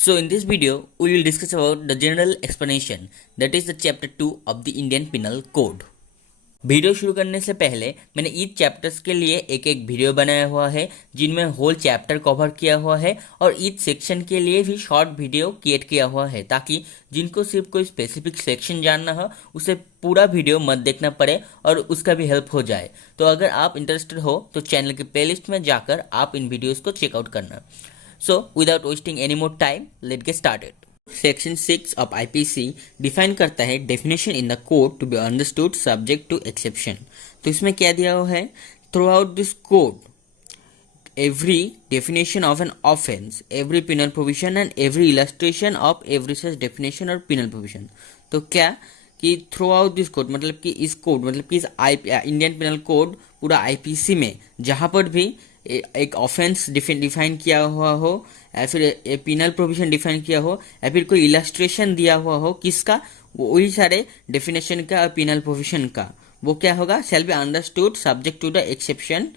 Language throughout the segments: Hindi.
So in this video, we will discuss about the general explanation, that is the chapter 2 of the Indian Penal Code. Video शुरू करने से पहले मैंने ईच चैप्टर्स के लिए एक एक वीडियो बनाया हुआ है जिनमें होल चैप्टर कवर किया हुआ है और ईच सेक्शन के लिए भी शॉर्ट वीडियो क्रिएट किया हुआ है ताकि जिनको सिर्फ कोई स्पेसिफिक सेक्शन जानना हो उसे पूरा वीडियो मत देखना पड़े और उसका भी हेल्प हो जाए। तो अगर आप इंटरेस्टेड हो तो चैनल की प्लेलिस्ट में जाकर आप इन वीडियोज़ को चेकआउट करना। So, without wasting any more time, let's get started. Section 6 of IPC define करता है definition in the code to be understood subject to exception। तो इसमें क्या दिया हुआ है? Throughout this code, every definition of an offense, every penal provision and every illustration of every such definition or penal provision। तो क्या कि थ्रू आउट दिस कोड मतलब कि इस कोड मतलब कि इस इंडियन पिनल कोड पूरा आईपीसी में जहाँ पर भी एक ऑफेंस डिफाइन किया हुआ हो या फिर पिनल प्रोविजन डिफाइन किया हो या फिर कोई इलस्ट्रेशन दिया हुआ हो किसका, वही सारे डेफिनेशन का और पिनल प्रोविजन का वो क्या होगा, shall be understood subject to the exception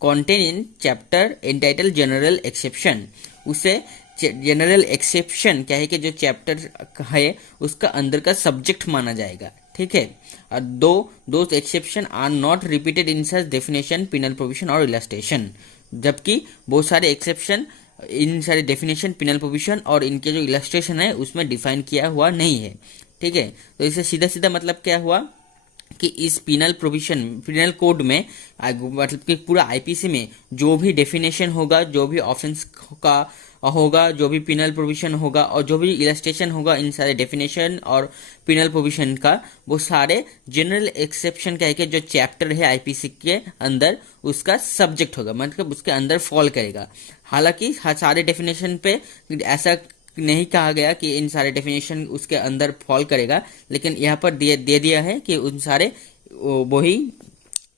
contain in chapter entitle general exception. उसे जनरल एक्सेप्शन क्या है कि जो चैप्टर है उसका अंदर का सब्जेक्ट माना जाएगा, ठीक है। और दो exception are not repeated in such definition penal provision और इलस्ट्रेशन, जबकि बहुत सारे एक्सेप्शन इन सारे डेफिनेशन पिनल प्रोविजन और इनके जो इलस्ट्रेशन है उसमें डिफाइन किया हुआ नहीं है, ठीक है। तो इससे सीधा सीधा मतलब क्या हुआ कि इस पिनल प्रोविजन पिनल कोड में मतलब कि पूरा आईपीसी में जो भी डेफिनेशन होगा, जो भी ऑफेंस का होगा, जो भी पिनल प्रोविजन होगा और जो भी इलस्ट्रेशन होगा इन सारे डेफिनेशन और पिनल प्रोविजन का, वो सारे जनरल एक्सेप्शन कह के जो चैप्टर है आईपीसी के अंदर उसका सब्जेक्ट होगा, मतलब उसके अंदर फॉल करेगा। हालांकि सारे डेफिनेशन पे ऐसा नहीं कहा गया कि इन सारे डेफिनेशन उसके अंदर फॉल करेगा, लेकिन यहाँ पर दे दिया है कि उन सारे वही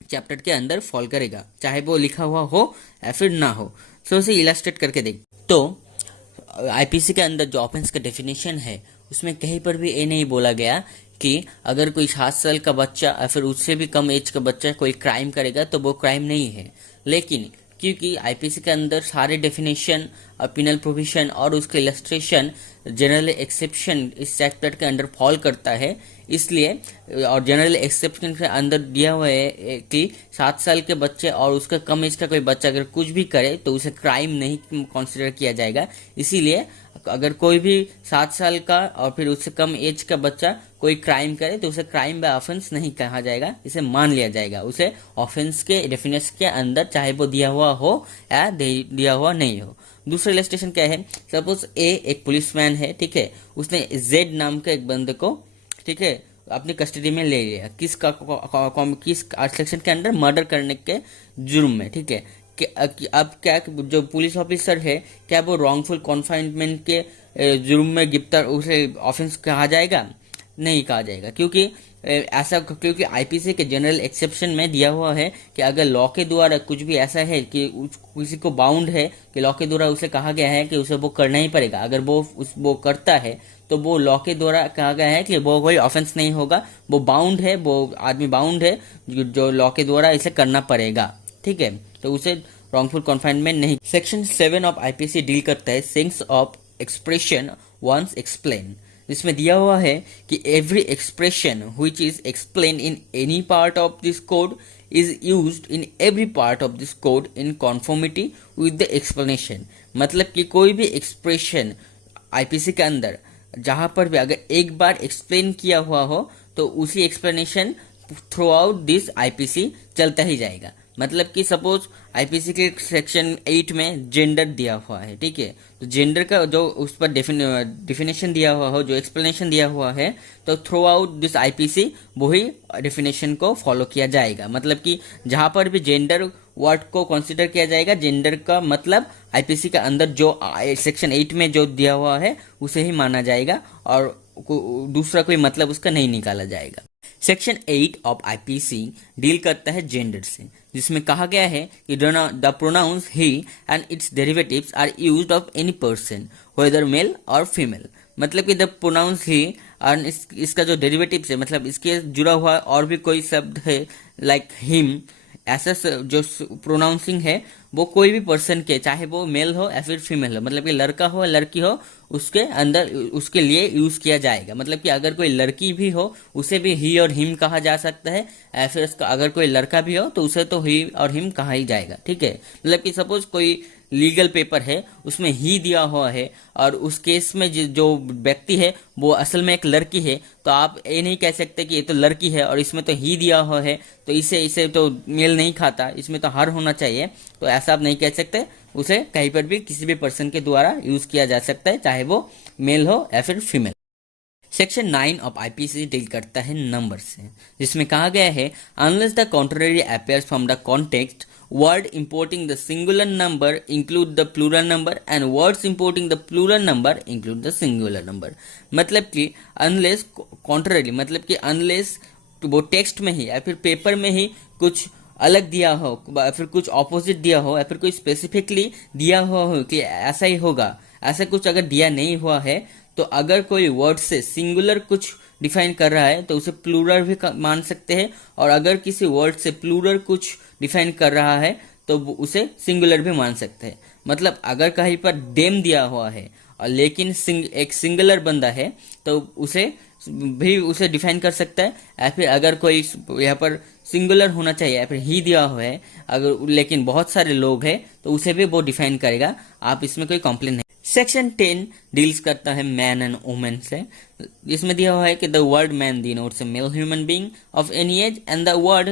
चैप्टर के अंदर फॉल करेगा, चाहे वो लिखा हुआ हो या फिर ना हो। सो उसे इलस्ट्रेट करके देख। तो आईपीसी के अंदर जो ऑफेंस का डेफिनेशन है उसमें कहीं पर भी ये नहीं बोला गया कि अगर कोई 7 साल का बच्चा या फिर उससे भी कम एज का बच्चा कोई क्राइम करेगा तो वो क्राइम नहीं है। लेकिन क्योंकि आईपीसी के अंदर सारे डेफिनेशन और पिनल प्रोविजन और उसके इलस्ट्रेशन जनरल एक्सेप्शन इस चैप्टर के अंडर फॉल करता है, इसलिए और जनरल एक्सेप्शन के अंदर दिया हुआ है कि 7 साल के बच्चे और उसका कम एज का कोई बच्चा अगर कुछ भी करे तो उसे क्राइम नहीं कंसिडर किया जाएगा। इसीलिए अगर कोई भी 7 साल का और फिर उससे कम एज का बच्चा कोई क्राइम करे तो उसे क्राइम बाय ऑफेंस नहीं कहा जाएगा, इसे मान लिया जाएगा, उसे ऑफेंस के डेफिनेशन के अंदर चाहे वो दिया हुआ हो या दिया हुआ नहीं हो। दूसरा इलस्ट्रेशन क्या है, सपोज ए एक पुलिसमैन है, ठीक है, उसने जेड नाम के एक बंदे को, ठीक है, अपनी कस्टडी में ले लिया किस सेक्शन के अंदर, मर्डर करने के जुर्म में, ठीक है। अब क्या जो पुलिस ऑफिसर है क्या वो रॉन्गफुल कॉन्फाइनमेंट के जुर्म में गिरफ्तार उसे ऑफेंस कहा जाएगा? नहीं कहा जाएगा, क्योंकि आईपीसी के जनरल एक्सेप्शन में दिया हुआ है कि अगर लॉ के द्वारा कुछ भी ऐसा है कि किसी को बाउंड है कि लॉ के द्वारा उसे कहा गया है कि उसे वो करना ही पड़ेगा, अगर वो करता है तो वो लॉ के द्वारा कहा गया है कि वो कोई ऑफेंस नहीं होगा, वो बाउंड है, वो आदमी बाउंड है जो लॉ के द्वारा इसे करना पड़ेगा, ठीक है, तो उसे रॉन्गफुल कॉन्फाइनमेंट नहीं। सेक्शन 7 ऑफ आईपीसी डील करता है sense of expression once explain, जिसमें दिया हुआ है कि every expression which is explain in any part of this code is used in every part of this code in conformity with the explanation. मतलब कि कोई भी एक्सप्रेशन आईपीसी के अंदर जहां पर भी अगर एक बार एक्सप्लेन किया हुआ हो तो उसी explanation through out this IPC चलता ही जाएगा। मतलब कि सपोज आईपीसी के सेक्शन 8 में जेंडर दिया हुआ है, ठीक है, तो जेंडर का जो उस पर डेफिनेशन दिया हुआ हो, जो एक्सप्लेनेशन दिया हुआ है, तो थ्रू आउट दिस आईपीसी वही डेफिनेशन को फॉलो किया जाएगा। मतलब कि जहां पर भी जेंडर वर्ड को कंसीडर किया जाएगा, जेंडर का मतलब आईपीसी के अंदर जो सेक्शन 8 में जो दिया हुआ है उसे ही माना जाएगा और दूसरा कोई मतलब उसका नहीं निकाला जाएगा। सेक्शन 8 ऑफ आईपीसी डील करता है जेंडर से, जिसमें कहा गया है कि the pronouns he and its derivatives are used of any person whether male और फीमेल। मतलब कि द प्रोनाउंस ही और इसका जो डेरिवेटिव्स है मतलब इसके जुड़ा हुआ और भी कोई शब्द है लाइक हिम, ऐसा जो प्रोनाउंसिंग है वो कोई भी पर्सन के, चाहे वो मेल हो या फिर फीमेल हो, मतलब कि लड़का हो लड़की हो, उसके अंदर उसके लिए यूज किया जाएगा। मतलब कि अगर कोई लड़की भी हो उसे भी ही और हिम कहा जा सकता है, या फिर अगर कोई लड़का भी हो तो उसे तो ही और हिम कहा ही जाएगा। ठीक है, मतलब कि सपोज कोई लीगल पेपर है उसमें ही दिया हुआ है और उस केस में जो व्यक्ति है वो असल में एक लड़की है, तो आप ये नहीं कह सकते कि ये तो लड़की है और इसमें तो ही दिया हुआ है तो इसे इसे तो मेल नहीं खाता, इसमें तो हर होना चाहिए, तो ऐसा आप नहीं कह सकते। उसे कहीं पर भी किसी भी पर्सन के द्वारा यूज किया जा सकता है, चाहे वो मेल हो या फिर female. Section 9 of IPC deal करता है नंबर से, जिसमें कहा गया है unless the contrary appears from the context word importing the singular number include the plural number and words importing the plural number include the singular number। मतलब कि unless contrary, मतलब कि unless वो टेक्स्ट में ही या फिर पेपर में ही कुछ अलग दिया हो या फिर कुछ ऑपोजिट दिया हो या फिर कोई स्पेसिफिकली दिया हुआ हो कि ऐसा ही होगा, ऐसा कुछ अगर दिया नहीं हुआ है तो अगर कोई वर्ड से सिंगुलर कुछ डिफाइन कर रहा है तो उसे प्लूरल भी मान सकते हैं, और अगर किसी वर्ड से प्लूरल कुछ डिफाइन कर रहा है तो उसे सिंगुलर भी मान सकते हैं। मतलब अगर कहीं पर डेम दिया हुआ है और लेकिन एक सिंगुलर बंदा है तो उसे भी उसे डिफाइन कर सकता है, या फिर अगर कोई यहाँ पर सिंगुलर होना चाहिए या फिर ही दिया हुआ है अगर लेकिन बहुत सारे लोग हैं तो उसे भी वो डिफाइन करेगा, आप इसमें कोई कंप्लेन नहीं। सेक्शन 10 डील्स करता है मैन एंड वुमेन से। इसमें दिया हुआ है कि the word man denotes a male human being of any age and the word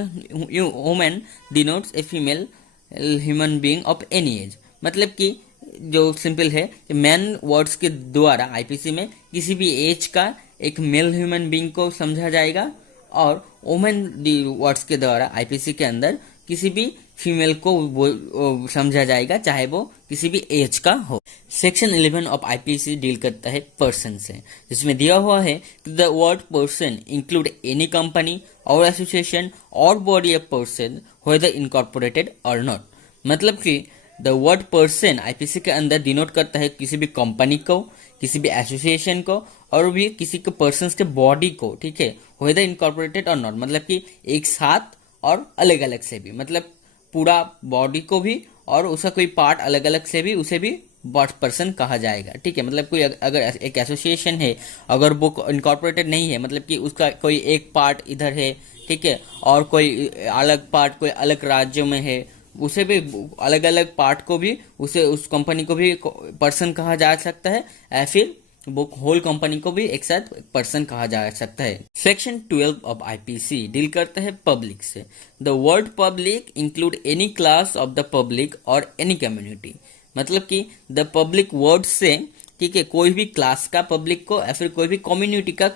women denotes a female human being of any age. मतलब कि जो सिंपल है कि मैन वर्ड्स के द्वारा आईपीसी में किसी भी एज का एक मेल ह्यूमन बीइंग को समझा जाएगा, और वुमेन वर्ड्स के द्वारा आईपीसी के अंदर किसी भी फीमेल को वो समझा जाएगा, चाहे वो किसी भी एज का हो। सेक्शन 11 ऑफ आईपीसी डील करता है पर्सन से, जिसमें दिया हुआ है कि the word person include any company और एसोसिएशन और body of person whether incorporated और नॉट। मतलब कि द वर्ड पर्सन आईपीसी के अंदर डिनोट करता है किसी भी कंपनी को, किसी भी एसोसिएशन को और भी किसी के पर्सन के बॉडी को। ठीक है, व्हेदर इनकॉर्पोरेटेड और नॉट, मतलब कि एक साथ और अलग अलग से भी, मतलब पूरा बॉडी को भी और उसका कोई पार्ट अलग अलग से भी उसे भी पर्सन कहा जाएगा। ठीक है, मतलब कोई अगर एक एसोसिएशन है अगर वो इनकॉर्पोरेटेड नहीं है, मतलब कि उसका कोई एक पार्ट इधर है, ठीक है, और कोई अलग पार्ट कोई अलग राज्यों में है, उसे भी अलग अलग पार्ट को भी उसे उस कंपनी को भी पर्सन कहा जा सकता है, या फिर वो होल कंपनी को भी एक साथ पर्सन कहा जा सकता है। सेक्शन 12 ऑफ आईपीसी डील करता है पब्लिक से। The word public include any class of the public और एनी कम्युनिटी। मतलब कि द पब्लिक वर्ड से, ठीक है, कोई भी क्लास का पब्लिक को या फिर कोई भी कम्युनिटी का,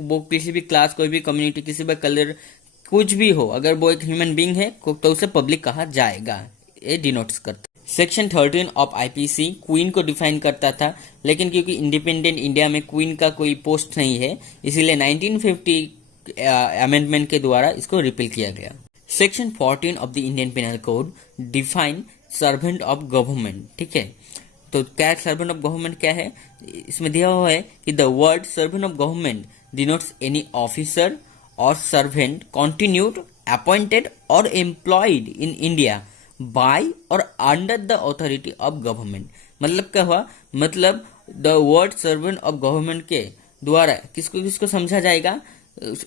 वो किसी भी क्लास कोई भी कम्युनिटी किसी भी कलर कुछ भी हो, अगर वो एक ह्यूमन बीइंग है तो उसे पब्लिक कहा जाएगा, ये डिनोट्स करता। सेक्शन 13 ऑफ आईपीसी क्वीन को डिफाइन करता था, लेकिन क्योंकि इंडिपेंडेंट इंडिया में क्वीन का कोई पोस्ट नहीं है इसीलिए 1950 अमेंडमेंट के द्वारा इसको रिपील किया गया। Section 14 of the Indian penal code define servant of government. ठीक है, तो क्या सर्वेंट ऑफ गवर्नमेंट क्या है? इसमें दिया हुआ है कि the word servant of government denotes any officer और सर्वेंट कॉन्टिन्यूड अपॉइंटेड और एम्प्लॉयड इन इंडिया बाय और under the authority of government. मतलब क्या हुआ? मतलब the word servant of government के द्वारा किसको किसको समझा जाएगा?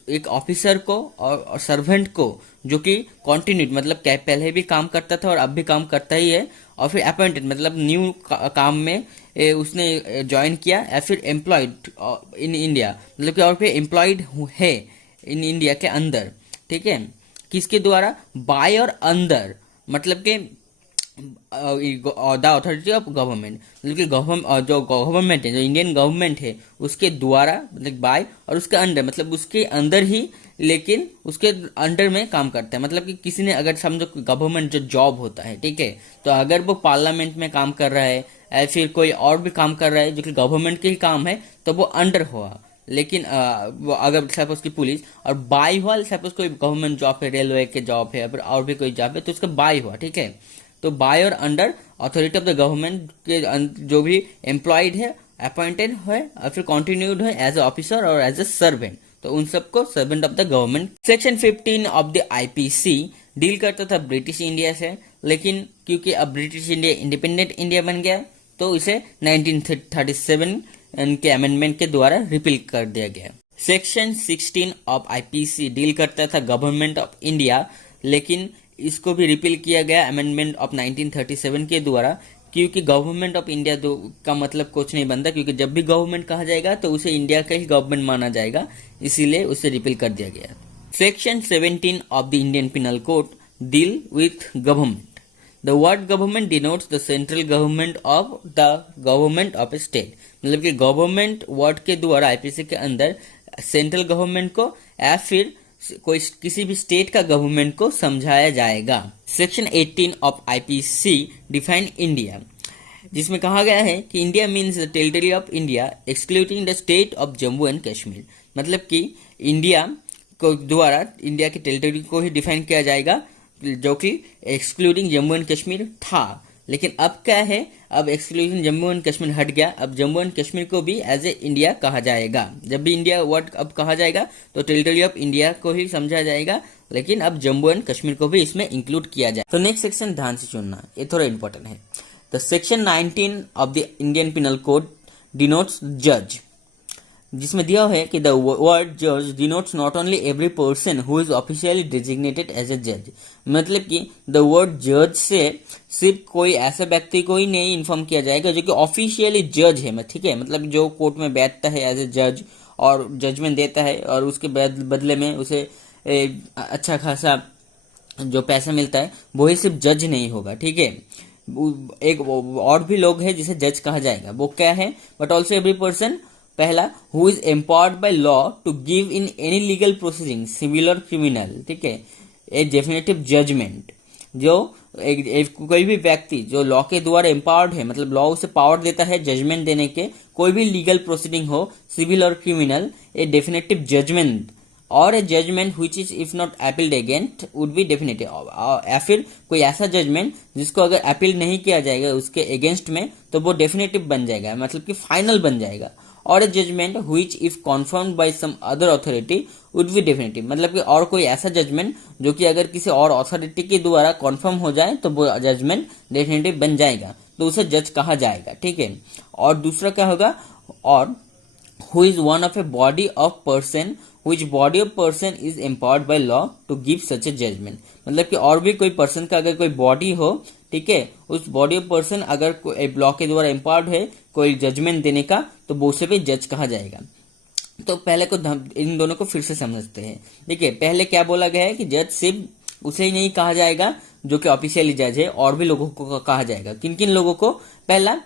एक ऑफिसर को और सर्वेंट को जो कि कॉन्टिन्यूड मतलब क्या पहले भी काम करता था और अब भी काम करता ही है, और फिर अपॉइंटेड मतलब न्यू काम में उसने ज्वाइन किया, या फिर एम्प्लॉयड इन इंडिया मतलब कि और फिर एम्प्लॉयड है इन इंडिया के अंदर। ठीक है, किसके द्वारा? बाय और अंदर, मतलब कि द अथॉरिटी ऑफ गवर्नमेंट, मतलब कि जो गवर्नमेंट है, जो इंडियन गवर्नमेंट है उसके द्वारा, मतलब बाय और उसके अंडर मतलब उसके अंदर ही, लेकिन उसके अंडर में काम करता है। मतलब कि किसी ने अगर समझो गवर्नमेंट जो जॉब होता है, ठीक है, तो अगर वो पार्लियामेंट में काम कर रहा है या फिर कोई और भी काम कर रहा है जो कि गवर्नमेंट के ही काम है तो वो अंडर हुआ। लेकिन अगर सपोज की पुलिस और बाय हुआ, सपोज कोई गवर्नमेंट जॉब है, रेलवे के जॉब है और भी कोई जॉब है तो उसका बाय हुआ। ठीक है, तो बाय और under authority of the government के जो भी एम्प्लॉयड है, अपॉइंटेड है और फिर कॉन्टिन्यूड है एज ए ऑफिसर और एज ए सर्वेंट, तो उन सबको servant of the government. Section 15 of the IPC deal करता था ब्रिटिश इंडिया से, लेकिन क्योंकि अब ब्रिटिश इंडिया इंडिपेंडेंट इंडिया बन गया तो इसे 1937 के अमेंडमेंट के द्वारा रिपील कर दिया गया। सेक्शन 16 ऑफ आईपीसी डील करता था गवर्नमेंट ऑफ इंडिया, लेकिन इसको भी रिपील किया गया अमेंडमेंट ऑफ 1937 के द्वारा, क्योंकि गवर्नमेंट ऑफ इंडिया का मतलब कुछ नहीं बनता, क्योंकि जब भी गवर्नमेंट कहा जाएगा तो उसे इंडिया का ही गवर्नमेंट माना जाएगा, इसीलिए उसे रिपील कर दिया गया। Section 17 of the Indian penal code deal with government. The word government denotes the central government of A state, मतलब कि गवर्नमेंट वर्ड के द्वारा आईपीसी के अंदर सेंट्रल गवर्नमेंट को या फिर कोई किसी भी स्टेट का गवर्नमेंट को समझाया जाएगा। Section 18 of IPC define India, जिसमें कहा गया है कि India means the territory of India excluding the state of Jammu and Kashmir, मतलब कि इंडिया को द्वारा इंडिया के टेरिटरी को ही डिफाइन किया जाएगा, जो कि एक्सक्लूडिंग जम्मू एंड कश्मीर था। लेकिन अब क्या है, अब एक्सक्लूजन जम्मू एंड कश्मीर हट गया, अब जम्मू एंड कश्मीर को भी एज ए इंडिया कहा जाएगा। जब भी इंडिया वर्ड अब कहा जाएगा तो टेरिटरी ऑफ इंडिया को ही समझा जाएगा, लेकिन अब जम्मू एंड कश्मीर को भी इसमें इंक्लूड किया जाए। तो नेक्स्ट सेक्शन ध्यान से सुनना, ये थोड़ा इंपॉर्टेंट है। The section 19 of the Indian penal code denotes जज, जिसमें दिया है कि द वर्ड जज denotes not only every person who is officially designated as a जज, मतलब कि द वर्ड जज से सिर्फ कोई ऐसा व्यक्ति को ही नहीं इन्फॉर्म किया जाएगा जो कि ऑफिशियली जज है, ठीक है, मतलब जो कोर्ट में बैठता है एज ए जज और जजमेंट देता है और उसके बदले में उसे अच्छा खासा जो पैसा मिलता है, वही सिर्फ जज नहीं होगा, ठीक है। एक और भी लोग हैं जिसे जज कहा जाएगा, वो क्या है, बट ऑल्सो एवरी पर्सन, पहला who is empowered by law to give in any legal proceeding civil और क्रिमिनल, ठीक है, ए डेफिनेटिव जजमेंट, जो कोई भी व्यक्ति जो लॉ के द्वारा एम्पावर्ड है, मतलब लॉ उसे पावर देता है जजमेंट देने के, कोई भी लीगल प्रोसीडिंग हो सिविल और क्रिमिनल, ए डेफिनेटिव जजमेंट और a judgement which is if not appealed against would be definitive, या फिर कोई ऐसा जजमेंट जिसको अगर अपील नहीं किया जाएगा उसके अगेंस्ट में तो वो डेफिनेटिव बन जाएगा, मतलब कि फाइनल बन जाएगा, और a judgement which if confirmed by some other authority would be definitive, मतलब कि और कोई ऐसा जजमेंट जो कि अगर किसी और अथॉरिटी के द्वारा कन्फर्म हो जाए तो वो जजमेंट डेफिनेटिव बन जाएगा, तो उसे जज कहा जाएगा, ठीक है। और दूसरा क्या होगा, और who is one of a body of person which body of person is empowered by law to give such a judgment, मतलब कि और भी कोई पर्सन का अगर कोई बॉडी हो, ठीक है, उस बॉडी ऑफ पर्सन अगर लॉ के द्वारा एम्पावर्ड है कोई जजमेंट देने का, तो वो उसे भी जज कहा जाएगा। तो पहले को इन दोनों को फिर से समझते हैं। देखिए पहले क्या बोला गया है कि जज सिर्फ उसे ही नहीं कहा जाएगा जो कि ऑफिशियली जज है, और भी लोगों को कहा जाएगा। किन किन लोगों को, पहला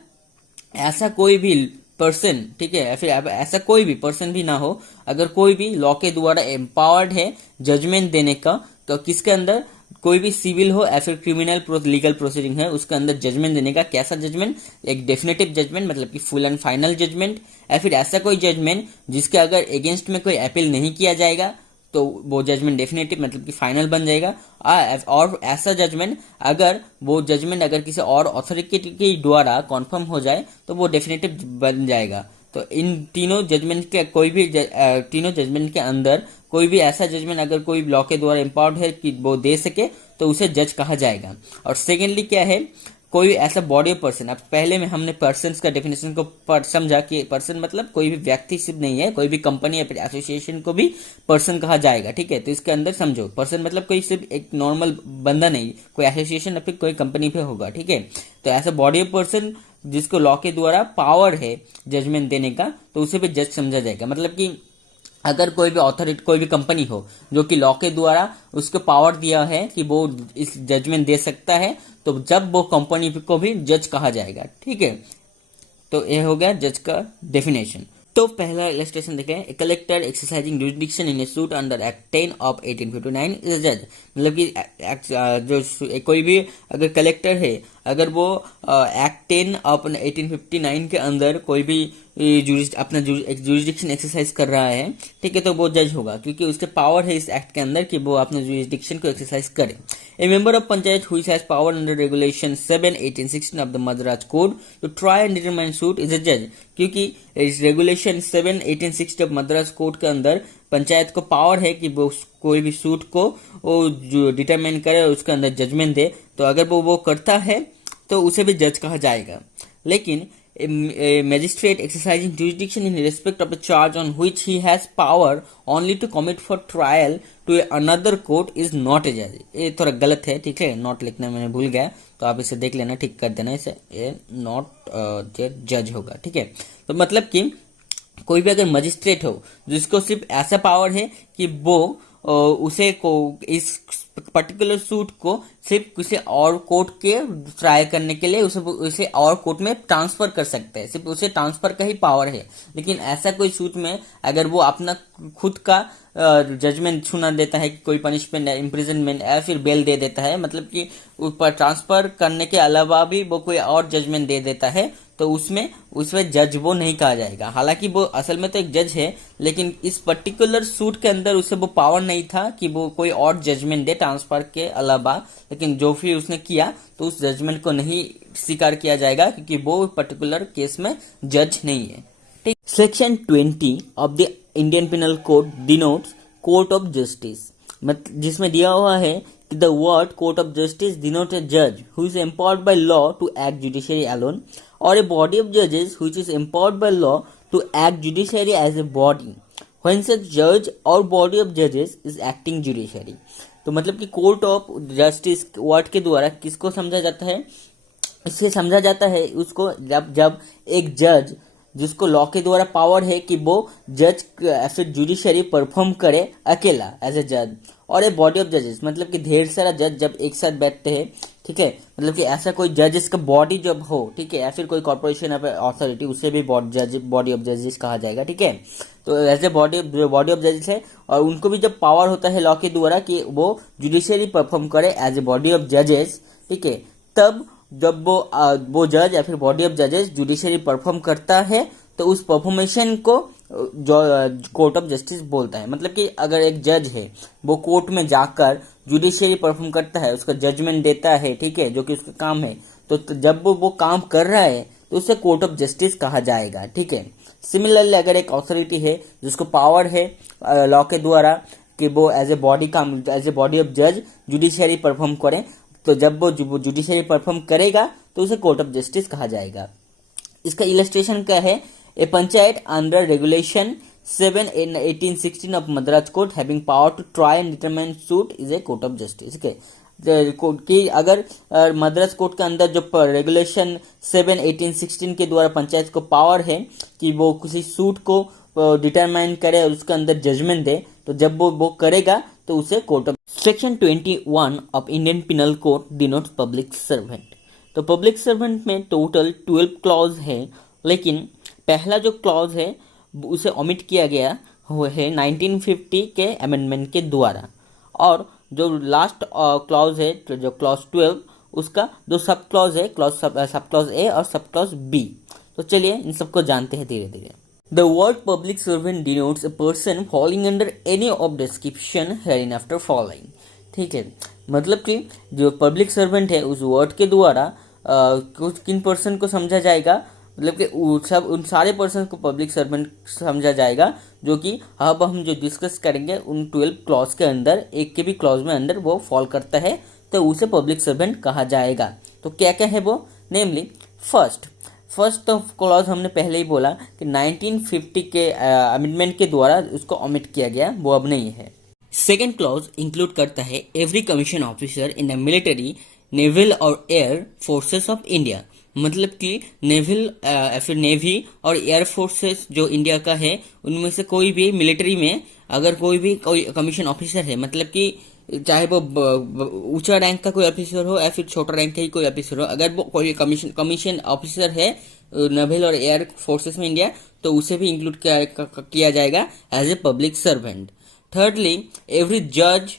ऐसा कोई भी पर्सन, ठीक है, फिर ऐसा कोई भी पर्सन भी ना हो, अगर कोई भी लॉ के द्वारा एम्पावर्ड है जजमेंट देने का, तो किसके अंदर कोई भी सिविल हो या फिर क्रिमिनल लीगल प्रोसीडिंग है उसके अंदर जजमेंट देने का, कैसा जजमेंट, एक डेफिनेटिव जजमेंट मतलब कि फुल एंड फाइनल जजमेंट, या फिर ऐसा कोई जजमेंट जिसके अगर अगेंस्ट में कोई अपील नहीं किया जाएगा तो वो जजमेंट डेफिनेटिव मतलब कि फाइनल बन जाएगा, और ऐसा जजमेंट अगर वो जजमेंट अगर किसी और अथॉरिटी के द्वारा कन्फर्म हो जाए तो वो डेफिनेटिव बन जाएगा। तो इन तीनों जजमेंट के कोई भी तीनों जजमेंट के अंदर कोई भी ऐसा जजमेंट अगर कोई लॉ के द्वारा एम्पावर्ड है कि वो दे सके तो उसे जज कहा जाएगा। और सेकेंडली क्या है, कोई ऐसा बॉडी ऑफ पर्सन, अब पहले में हमने पर्सन का डेफिनेशन को समझा कि पर्सन मतलब कोई भी व्यक्ति सिर्फ नहीं है, कोई भी कंपनी या फिर एसोसिएशन को भी पर्सन कहा जाएगा, ठीक है। तो इसके अंदर समझो पर्सन मतलब कोई सिर्फ एक नॉर्मल बंदा नहीं, कोई एसोसिएशन या फिर कोई कंपनी पे होगा, ठीक है। तो ऐसा बॉडी ऑफ पर्सन जिसको लॉ के द्वारा पावर है जजमेंट देने का, तो उसे भी जज समझा जाएगा। मतलब कि अगर कोई भी अथॉरिटी कोई भी कंपनी हो जो कि लॉ के द्वारा उसको पावर दिया है कि वो इस जजमेंट दे सकता है, तो जब वो कंपनी को भी जज कहा जाएगा, ठीक है। तो ये हो गया जज का डेफिनेशन। तो पहला इलस्ट्रेशन देखें, collector exercising jurisdiction in A suit under act 10 of 1859 is a जज, मतलब कि जो कोई भी अगर कलेक्टर है, अगर वो एक्ट 10 ऑफ 1859 के अंदर कोई भी अपना जुरिडिक्शन एक्सरसाइज कर रहा है, ठीक है, तो वो जज होगा क्योंकि उसके पावर है इस एक्ट के अंदर कि वो अपने जुरिडिक्शन को एक्सरसाइज करे। ए member of panchayat who has power under regulation 7 1816 of the Madras code to try and determine suit is a जज, क्योंकि इस रेगुलेशन 7 1860 ऑफ मद्रास कोड के अंदर पंचायत को पावर है कि वो कोई भी सूट को वो जो डिटरमाइन करे और उसके अंदर जजमेंट दे, तो अगर वो करता है तो उसे भी जज कहा जाएगा। लेकिन a magistrate exercising jurisdiction in respect of a charge on which he has power only to commit for trial to another court is not a judge। ये थोड़ा गलत है, ठीक है, नॉट लिखना मैंने भूल गया, तो आप इसे देख लेना, ठीक कर देना इसे, ये नॉट जज होगा, ठीक है। तो मतलब कि कोई भी अगर मजिस्ट्रेट हो जिसको सिर्फ ऐसा पावर है कि वो उसे को इस पर्टिकुलर सूट को सिर्फ किसी और कोर्ट के ट्राई करने के लिए उसे और कोर्ट में ट्रांसफर कर सकते हैं, सिर्फ उसे ट्रांसफर का ही पावर है। लेकिन ऐसा कोई सूट में अगर वो अपना खुद का जजमेंट सुना देता है कि कोई पनिशमेंट इम्प्रिजनमेंट या फिर बेल दे देता है, मतलब कि ऊपर ट्रांसफर करने के अलावा भी वो कोई और जजमेंट दे देता है, तो उसमें जज वो नहीं कहा जाएगा। हालांकि वो असल में तो एक जज है, लेकिन इस पर्टिकुलर सूट के अंदर उसे वो पावर नहीं था कि वो कोई और जजमेंट दे ट्रांसफर के अलावा, लेकिन जो फिर उसने किया तो उस जजमेंट को नहीं स्वीकार किया जाएगा क्योंकि वो पर्टिकुलर केस में जज नहीं है, ठीक। Section 20 of the Indian penal code denotes court of justice, जिसमें दिया हुआ है कि the word court of justice denotes a जज who is empowered by law to act judiciary alone or a body of judges which is empowered by law to act judiciary as a body when such judge or body of judges is acting judiciary। तो मतलब कि कोर्ट ऑफ जस्टिस वर्ड के द्वारा किसको समझा जाता है, इससे समझा जाता है उसको जब एक जज जिसको लॉ के द्वारा पावर है कि वो जज ऐसे जुडिशरी परफॉर्म करे अकेला एज ए जज, और ए बॉडी ऑफ जजेस मतलब कि ढेर सारा जज जब एक साथ बैठते हैं, ठीक है, मतलब कि ऐसा कोई जजेस का बॉडी जब हो, ठीक है, या फिर कोई कॉर्पोरेशन या अथॉरिटी, उसे भी बॉडी ऑफ जजेस कहा जाएगा, ठीक है। तो एज ए बॉडी ऑफ जजेस है और उनको भी जब पावर होता है लॉ के द्वारा कि वो जुडिशरी परफॉर्म करे एज ए बॉडी ऑफ जजेस, ठीक है, तब जब वो जज या फिर बॉडी ऑफ जजेस जुडिशरी परफॉर्म करता है तो उस परफॉर्मेशन को जो कोर्ट ऑफ जस्टिस बोलता है। मतलब कि अगर एक जज है वो कोर्ट में जाकर जुडिशरी परफॉर्म करता है, उसका जजमेंट देता है, ठीक है, जो कि उसका काम है, तो जब वो काम कर रहा है तो उसे कोर्ट ऑफ जस्टिस कहा जाएगा, ठीक है। सिमिलरली अगर एक अथॉरिटी है जिसको पावर है लॉ के द्वारा कि वो एज ए बॉडी ऑफ जज जुडिशरी परफॉर्म करे, तो जब वो जुडिशरी परफॉर्म करेगा तो उसे कोर्ट ऑफ जस्टिस कहा जाएगा। इसका इलस्ट्रेशन क्या है, ए panchayat under regulation 7 in 1816 of Madras Court having power to try and determine suit is a court of justice, ठीक है। कि अगर मद्रास कोर्ट के अंदर जो रेगुलेशन 7 1816 के द्वारा पंचायत को पावर है कि वो किसी सूट को डिटरमाइन करे और उसके अंदर जजमेंट दे, तो जब वो करेगा तो उसे court of. Section 21 of Indian penal code denotes public servant. तो पब्लिक सर्वेंट में टोटल 12 क्लॉज है, लेकिन पहला जो क्लॉज है उसे ओमिट किया गया हुआ है 1950 के अमेंडमेंट के द्वारा, और जो लास्ट क्लॉज है जो क्लॉज 12 उसका दो सब क्लॉज है, सब क्लॉज ए और सब क्लॉज बी। तो चलिए इन सबको जानते हैं धीरे धीरे। The word public servant denotes a person falling under any of description hereinafter following, ठीक है। मतलब कि जो पब्लिक सर्वेंट है उस वर्ड के द्वारा कुछ किन पर्सन को समझा जाएगा, मतलब कि उन सारे पर्सन को पब्लिक सर्वेंट समझा जाएगा जो कि अब हम जो डिस्कस करेंगे उन 12 क्लॉज के अंदर एक के भी क्लॉज में अंदर वो फॉल करता है तो उसे पब्लिक सर्वेंट कहा जाएगा। तो क्या क्या है वो, नेमली फर्स्ट ऑफ क्लॉज हमने पहले ही बोला कि 1950 के अमेंडमेंट के द्वारा उसको ओमिट किया गया, वो अब नहीं है। सेकेंड क्लॉज इंक्लूड करता है every commission officer in the military, naval और एयर फोर्सेस ऑफ इंडिया। मतलब कि नेवी और एयर फोर्सेस जो इंडिया का है उनमें से कोई भी मिलिट्री में अगर कोई कमीशन ऑफिसर है, मतलब कि चाहे वो ऊंचा रैंक का कोई ऑफिसर हो या फिर छोटा रैंक का ही कोई ऑफिसर हो, अगर वो कोई कमीशन ऑफिसर है नेवल और एयर फोर्सेस में इंडिया, तो उसे भी इंक्लूड किया जाएगा as a public servant. Thirdly, every जज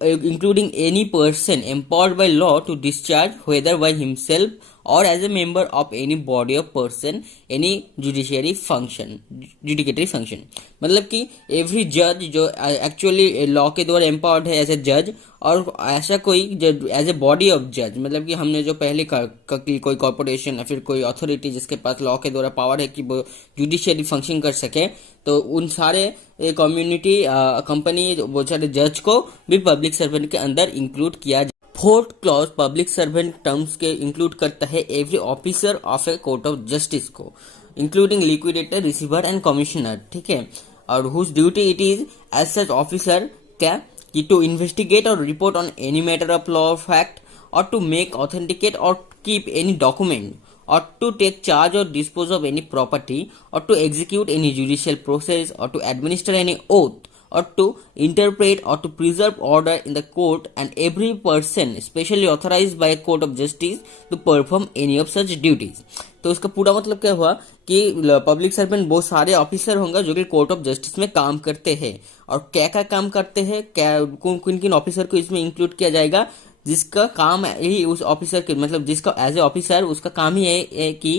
including any person empowered by law to discharge whether by himself और as a member of any body of person any judiciary function judicatory function. मतलब कि एवरी जज जो एक्चुअली लॉ के द्वारा एम्पावर्ड है एज ए जज, और ऐसा कोई एज ए बॉडी ऑफ जज, मतलब कि हमने जो पहले कोई कॉर्पोरेशन या फिर कोई अथॉरिटी जिसके पास लॉ के द्वारा पावर है कि वो जुडिशियरी फंक्शन कर सके, तो उन सारे कम्युनिटी कंपनी वो सारे जज को भी पब्लिक सर्वेंट के अंदर इंक्लूड किया। Fourth clause public servant terms के इंक्लूड करता है every officer of a court of justice को, including liquidator, receiver and commissioner, ठीक है, और whose duty it is as such officer क्या कि टू इन्वेस्टिगेट और report on any matter of law और फैक्ट, और टू मेक ऑथेंटिकेट और keep any document, or to take charge or dispose of any property, or to execute any judicial process, or to administer any oath, or to interpret or to preserve order in the court, and every person specially authorized by a court of justice to perform any of such duties। तो इसका पूरा मतलब क्या हुआ कि पब्लिक सर्वेंट बहुत सारे ऑफिसर होंगे जो कि कोर्ट ऑफ जस्टिस में काम करते हैं, और क्या क्या काम करते हैं, क्या किन किन ऑफिसर को इसमें इंक्लूड किया जाएगा, जिसका काम ही उस ऑफिसर के मतलब जिसका एज ए ऑफिसर उसका काम ही है कि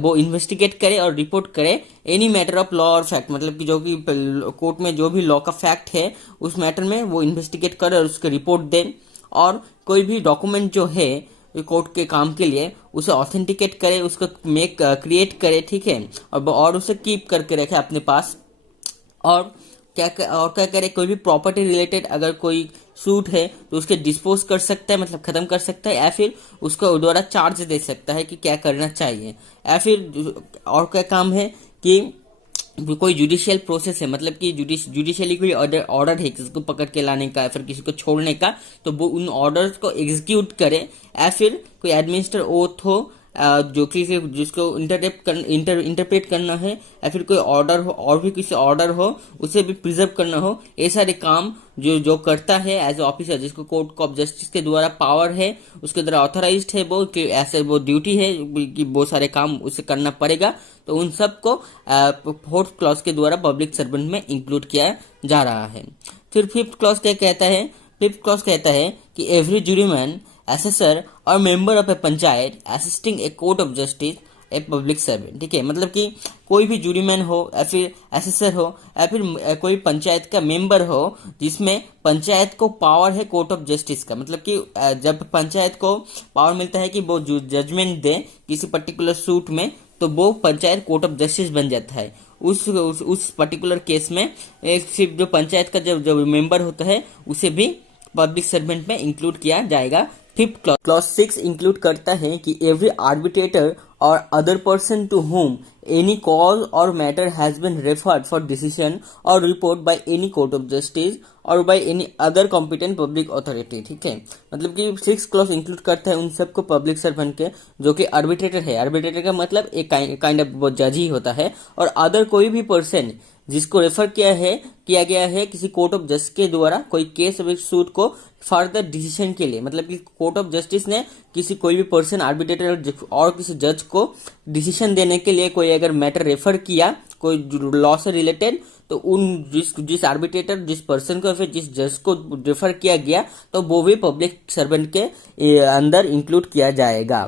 वो इन्वेस्टिगेट करे और रिपोर्ट करे एनी मैटर ऑफ लॉ और फैक्ट, मतलब कि जो कि कोर्ट में जो भी लॉ का फैक्ट है उस मैटर में वो इन्वेस्टिगेट करे और उसके रिपोर्ट दे, और कोई भी डॉक्यूमेंट जो है कोर्ट के काम के लिए उसे ऑथेंटिकेट करे, उसको क्रिएट करे, ठीक है, और उसे कीप करके रखे अपने पास। और क्या करे, कोई भी प्रॉपर्टी रिलेटेड अगर कोई सूट है तो उसके डिस्पोज कर सकता है, मतलब खत्म कर सकता है, या फिर उसको द्वारा चार्ज दे सकता है कि क्या करना चाहिए, या फिर और क्या काम है कि कोई जुडिशियल प्रोसेस है, मतलब कि जुडिशियली कोई ऑर्डर है किसी को पकड़ के लाने का या फिर किसी को छोड़ने का, तो वो उन ऑर्डर्स को एग्जीक्यूट करे, या फिर कोई एडमिनिस्टर ओथ हो जो कि जिसको इंटरप्रेट करना है, या फिर कोई ऑर्डर हो और भी किसी ऑर्डर हो उसे भी प्रिजर्व करना हो, ये सारे काम जो करता है एज ए ऑफिसर जिसको कोर्ट ऑफ जस्टिस के द्वारा पावर है, उसके द्वारा ऑथराइज्ड है वो कि ऐसे वो ड्यूटी है कि बहुत सारे काम उसे करना पड़ेगा, तो उन सब को फोर्थ क्लॉज के द्वारा पब्लिक सर्वेंट में इंक्लूड किया जा रहा है। फिर फिफ्थ क्लॉज क्या कहता है? फिफ्थ क्लॉज कहता है कि एवरी जुरीमैन, assessor और member of A panchayat assisting A court of justice A public servant, ठीक है, मतलब कि कोई भी जूरीमैन हो या फिर एसेसर हो या फिर कोई पंचायत का मेंबर हो जिसमें पंचायत को पावर है कोर्ट ऑफ जस्टिस का, मतलब कि जब पंचायत को पावर मिलता है कि वो जजमेंट दे किसी पर्टिकुलर सूट में, तो वो पंचायत कोर्ट ऑफ जस्टिस बन जाता है। उस पर्टिकुलर केस में एक सिर्फ जो पंचायत का जो मेंबर होता है उसे भी पब्लिक सर्वेंट में इंक्लूड किया जाएगा। फिफ्थ क्लॉज 6 इंक्लूड करता है कि एवरी आर्बिट्रेटर और other person to whom any cause और matter has been referred for decision और report by any court of justice और by any other competent public authority, ठीक है, मतलब कि 6 क्लॉज इंक्लूड करता है उन सबको पब्लिक सर्वेंट के जो कि आर्बिट्रेटर है। आर्बिट्रेटर का मतलब एक काइंड ऑफ जज ही होता है, और अदर कोई भी पर्सन जिसको रेफर किया गया है किसी कोर्ट ऑफ जस्टिस के द्वारा कोई केस और सूट को फर्दर डिसीजन के लिए, मतलब कि कोर्ट ऑफ जस्टिस ने किसी कोई भी पर्सन आर्बिट्रेटर और किसी जज को डिसीजन देने के लिए कोई अगर मैटर रेफर किया कोई लॉ से रिलेटेड, तो उन जिस आर्बिट्रेटर जिस पर्सन को फिर जिस जज को रेफर किया गया तो वो भी पब्लिक सर्वेंट के अंदर इंक्लूड किया जाएगा।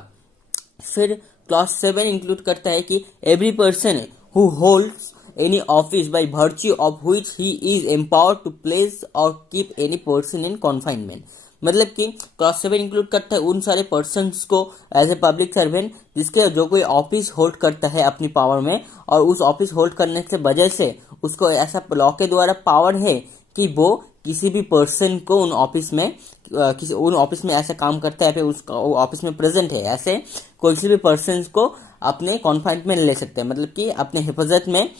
फिर क्लॉज 7 इंक्लूड करता है कि every person who holds any office by virtue of which he is empowered to place or keep any person in confinement, मतलब कि क्लॉज 7 इंक्लूड करता है उन सारे पर्सन्स को एज ए पब्लिक सर्वेंट जिसके जो कोई ऑफिस होल्ड करता है अपनी पावर में, और उस ऑफिस होल्ड करने से वजह से उसको ऐसा लॉ के द्वारा पावर है कि वो किसी भी पर्सन को उन ऑफिस में ऐसा काम करता है, फिर उस ऑफिस में प्रेजेंट है, ऐसे कोई भी पर्सन को अपने कॉन्फाइनमेंट में ले सकते हैं, मतलब कि अपने हिफाजत में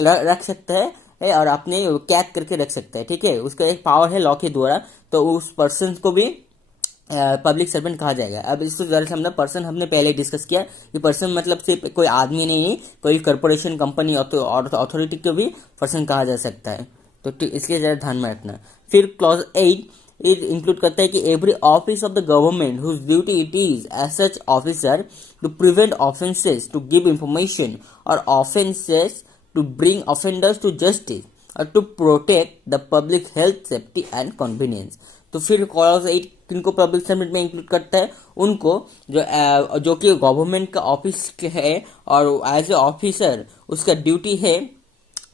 रख सकते हैं और अपने कैद करके रख सकते हैं, ठीक है, उसका एक पावर है लॉ के द्वारा, तो उस पर्सन को भी पब्लिक सर्वेंट कहा जाएगा। अब इसको जरा समझना, पर्सन हमने पहले डिस्कस किया, ये पर्सन मतलब सिर्फ कोई आदमी नहीं है, कोई कॉर्पोरेशन कंपनी अथॉरिटी को भी पर्सन कहा जा सकता है, तो इसलिए जरा ध्यान में रखना। फिर क्लॉज 8 इंक्लूड करता है कि every office of the government whose duty it is as such officer to prevent offences, to give information और offences, to bring offenders to justice और to protect the public health, safety and convenience. तो फिर क्लॉज 8 किनको पब्लिक सर्वेंट में इंक्लूड करता है, उनको जो कि गवर्नमेंट का ऑफिस है और एज ए ऑफिसर उसका ड्यूटी है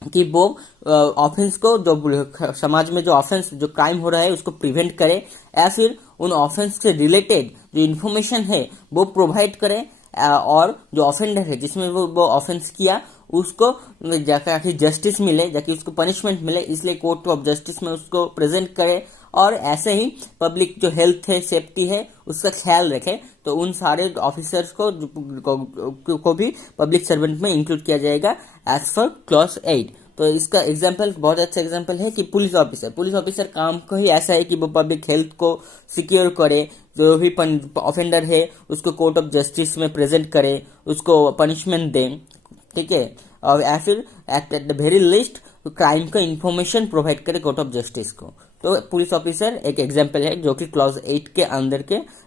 कि वो ऑफेंस को, जो समाज में जो ऑफेंस जो क्राइम हो रहा है उसको प्रिवेंट करे, या फिर उन ऑफेंस से रिलेटेड जो इन्फॉर्मेशन है वो प्रोवाइड करे, और जो ऑफेंडर है जिसमें वो ऑफेंस किया उसको जाके जस्टिस मिले, जाके उसको पनिशमेंट मिले, इसलिए कोर्ट ऑफ जस्टिस में उसको प्रेजेंट करे। और ऐसे ही पब्लिक जो हेल्थ है, सेफ्टी है, उसका ख्याल रखे। तो उन सारे ऑफिसर्स को भी पब्लिक सर्वेंट में इंक्लूड किया जाएगा एज पर क्लॉज 8। तो इसका एग्जाम्पल, बहुत अच्छा एग्जाम्पल है कि पुलिस ऑफिसर काम को ही ऐसा है कि वो पब्लिक हेल्थ को सिक्योर करे, जो भी ऑफेंडर है उसको कोर्ट ऑफ जस्टिस में प्रेजेंट करे, उसको पनिशमेंट दे, ठीक है, और या फिर at the very list crime का इंफॉर्मेशन प्रोवाइड करे कोर्ट ऑफ जस्टिस को। तो पुलिस ऑफिसर एक एग्जाम्पल है जो कि क्लॉज 8 के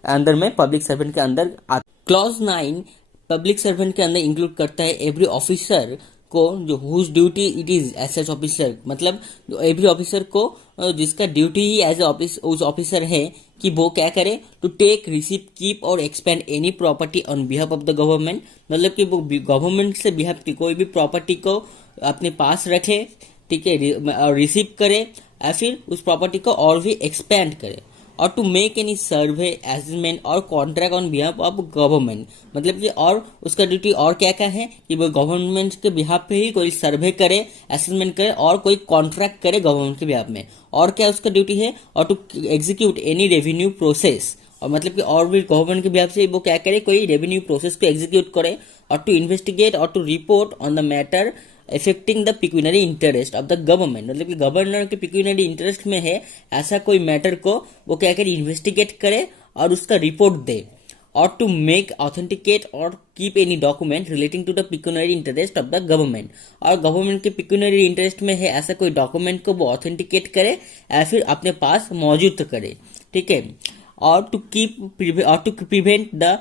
अंदर में पब्लिक सर्वेंट के अंदर आता। क्लॉज 9 पब्लिक सर्वेंट के अंदर इंक्लूड करता है एवरी ऑफिसर को जो whose duty it is as such officer, मतलब एवरी ऑफिसर को जिसका ड्यूटी ही एज उस ऑफिसर है कि वो क्या करे, टू टेक, रिसीव, कीप और expend any property on behalf of the government, मतलब कि वो गवर्नमेंट से बिहाफ की कोई भी प्रॉपर्टी को अपने पास रखे, ठीक है, और रिसीव करे, या फिर उस प्रॉपर्टी को और भी एक्सपेंड करे, और to make any survey, assessment और contract on behalf of government, मतलब कि और उसका ड्यूटी और क्या क्या है कि वो गवर्नमेंट के बिहाफ पे ही कोई सर्वे करे, असेसमेंट करे और कोई कॉन्ट्रैक्ट करे गवर्नमेंट के बिहाफ में। और क्या उसका ड्यूटी है, और to execute any revenue process, और मतलब कि और भी गवर्नमेंट के बिहाफ से वो क्या करे, कोई रेवेन्यू प्रोसेस को एग्जीक्यूट करे, और टू इन्वेस्टिगेट और to report on the matter affecting the pecuniary interest of the government, मतलब कि गवर्नर के पिक्यूनरी इंटरेस्ट में है ऐसा कोई मैटर को वो क्या करे, इन्वेस्टिगेट करे और उसका रिपोर्ट दे, और टू मेक ऑथेंटिकेट और keep any document relating to the pecuniary interest of the government, और गवर्नमेंट के पिक्यूनरी इंटरेस्ट में है ऐसा कोई डॉक्यूमेंट को वो ऑथेंटिकेट करे या फिर अपने पास मौजूद करे, ठीक है, और to prevent the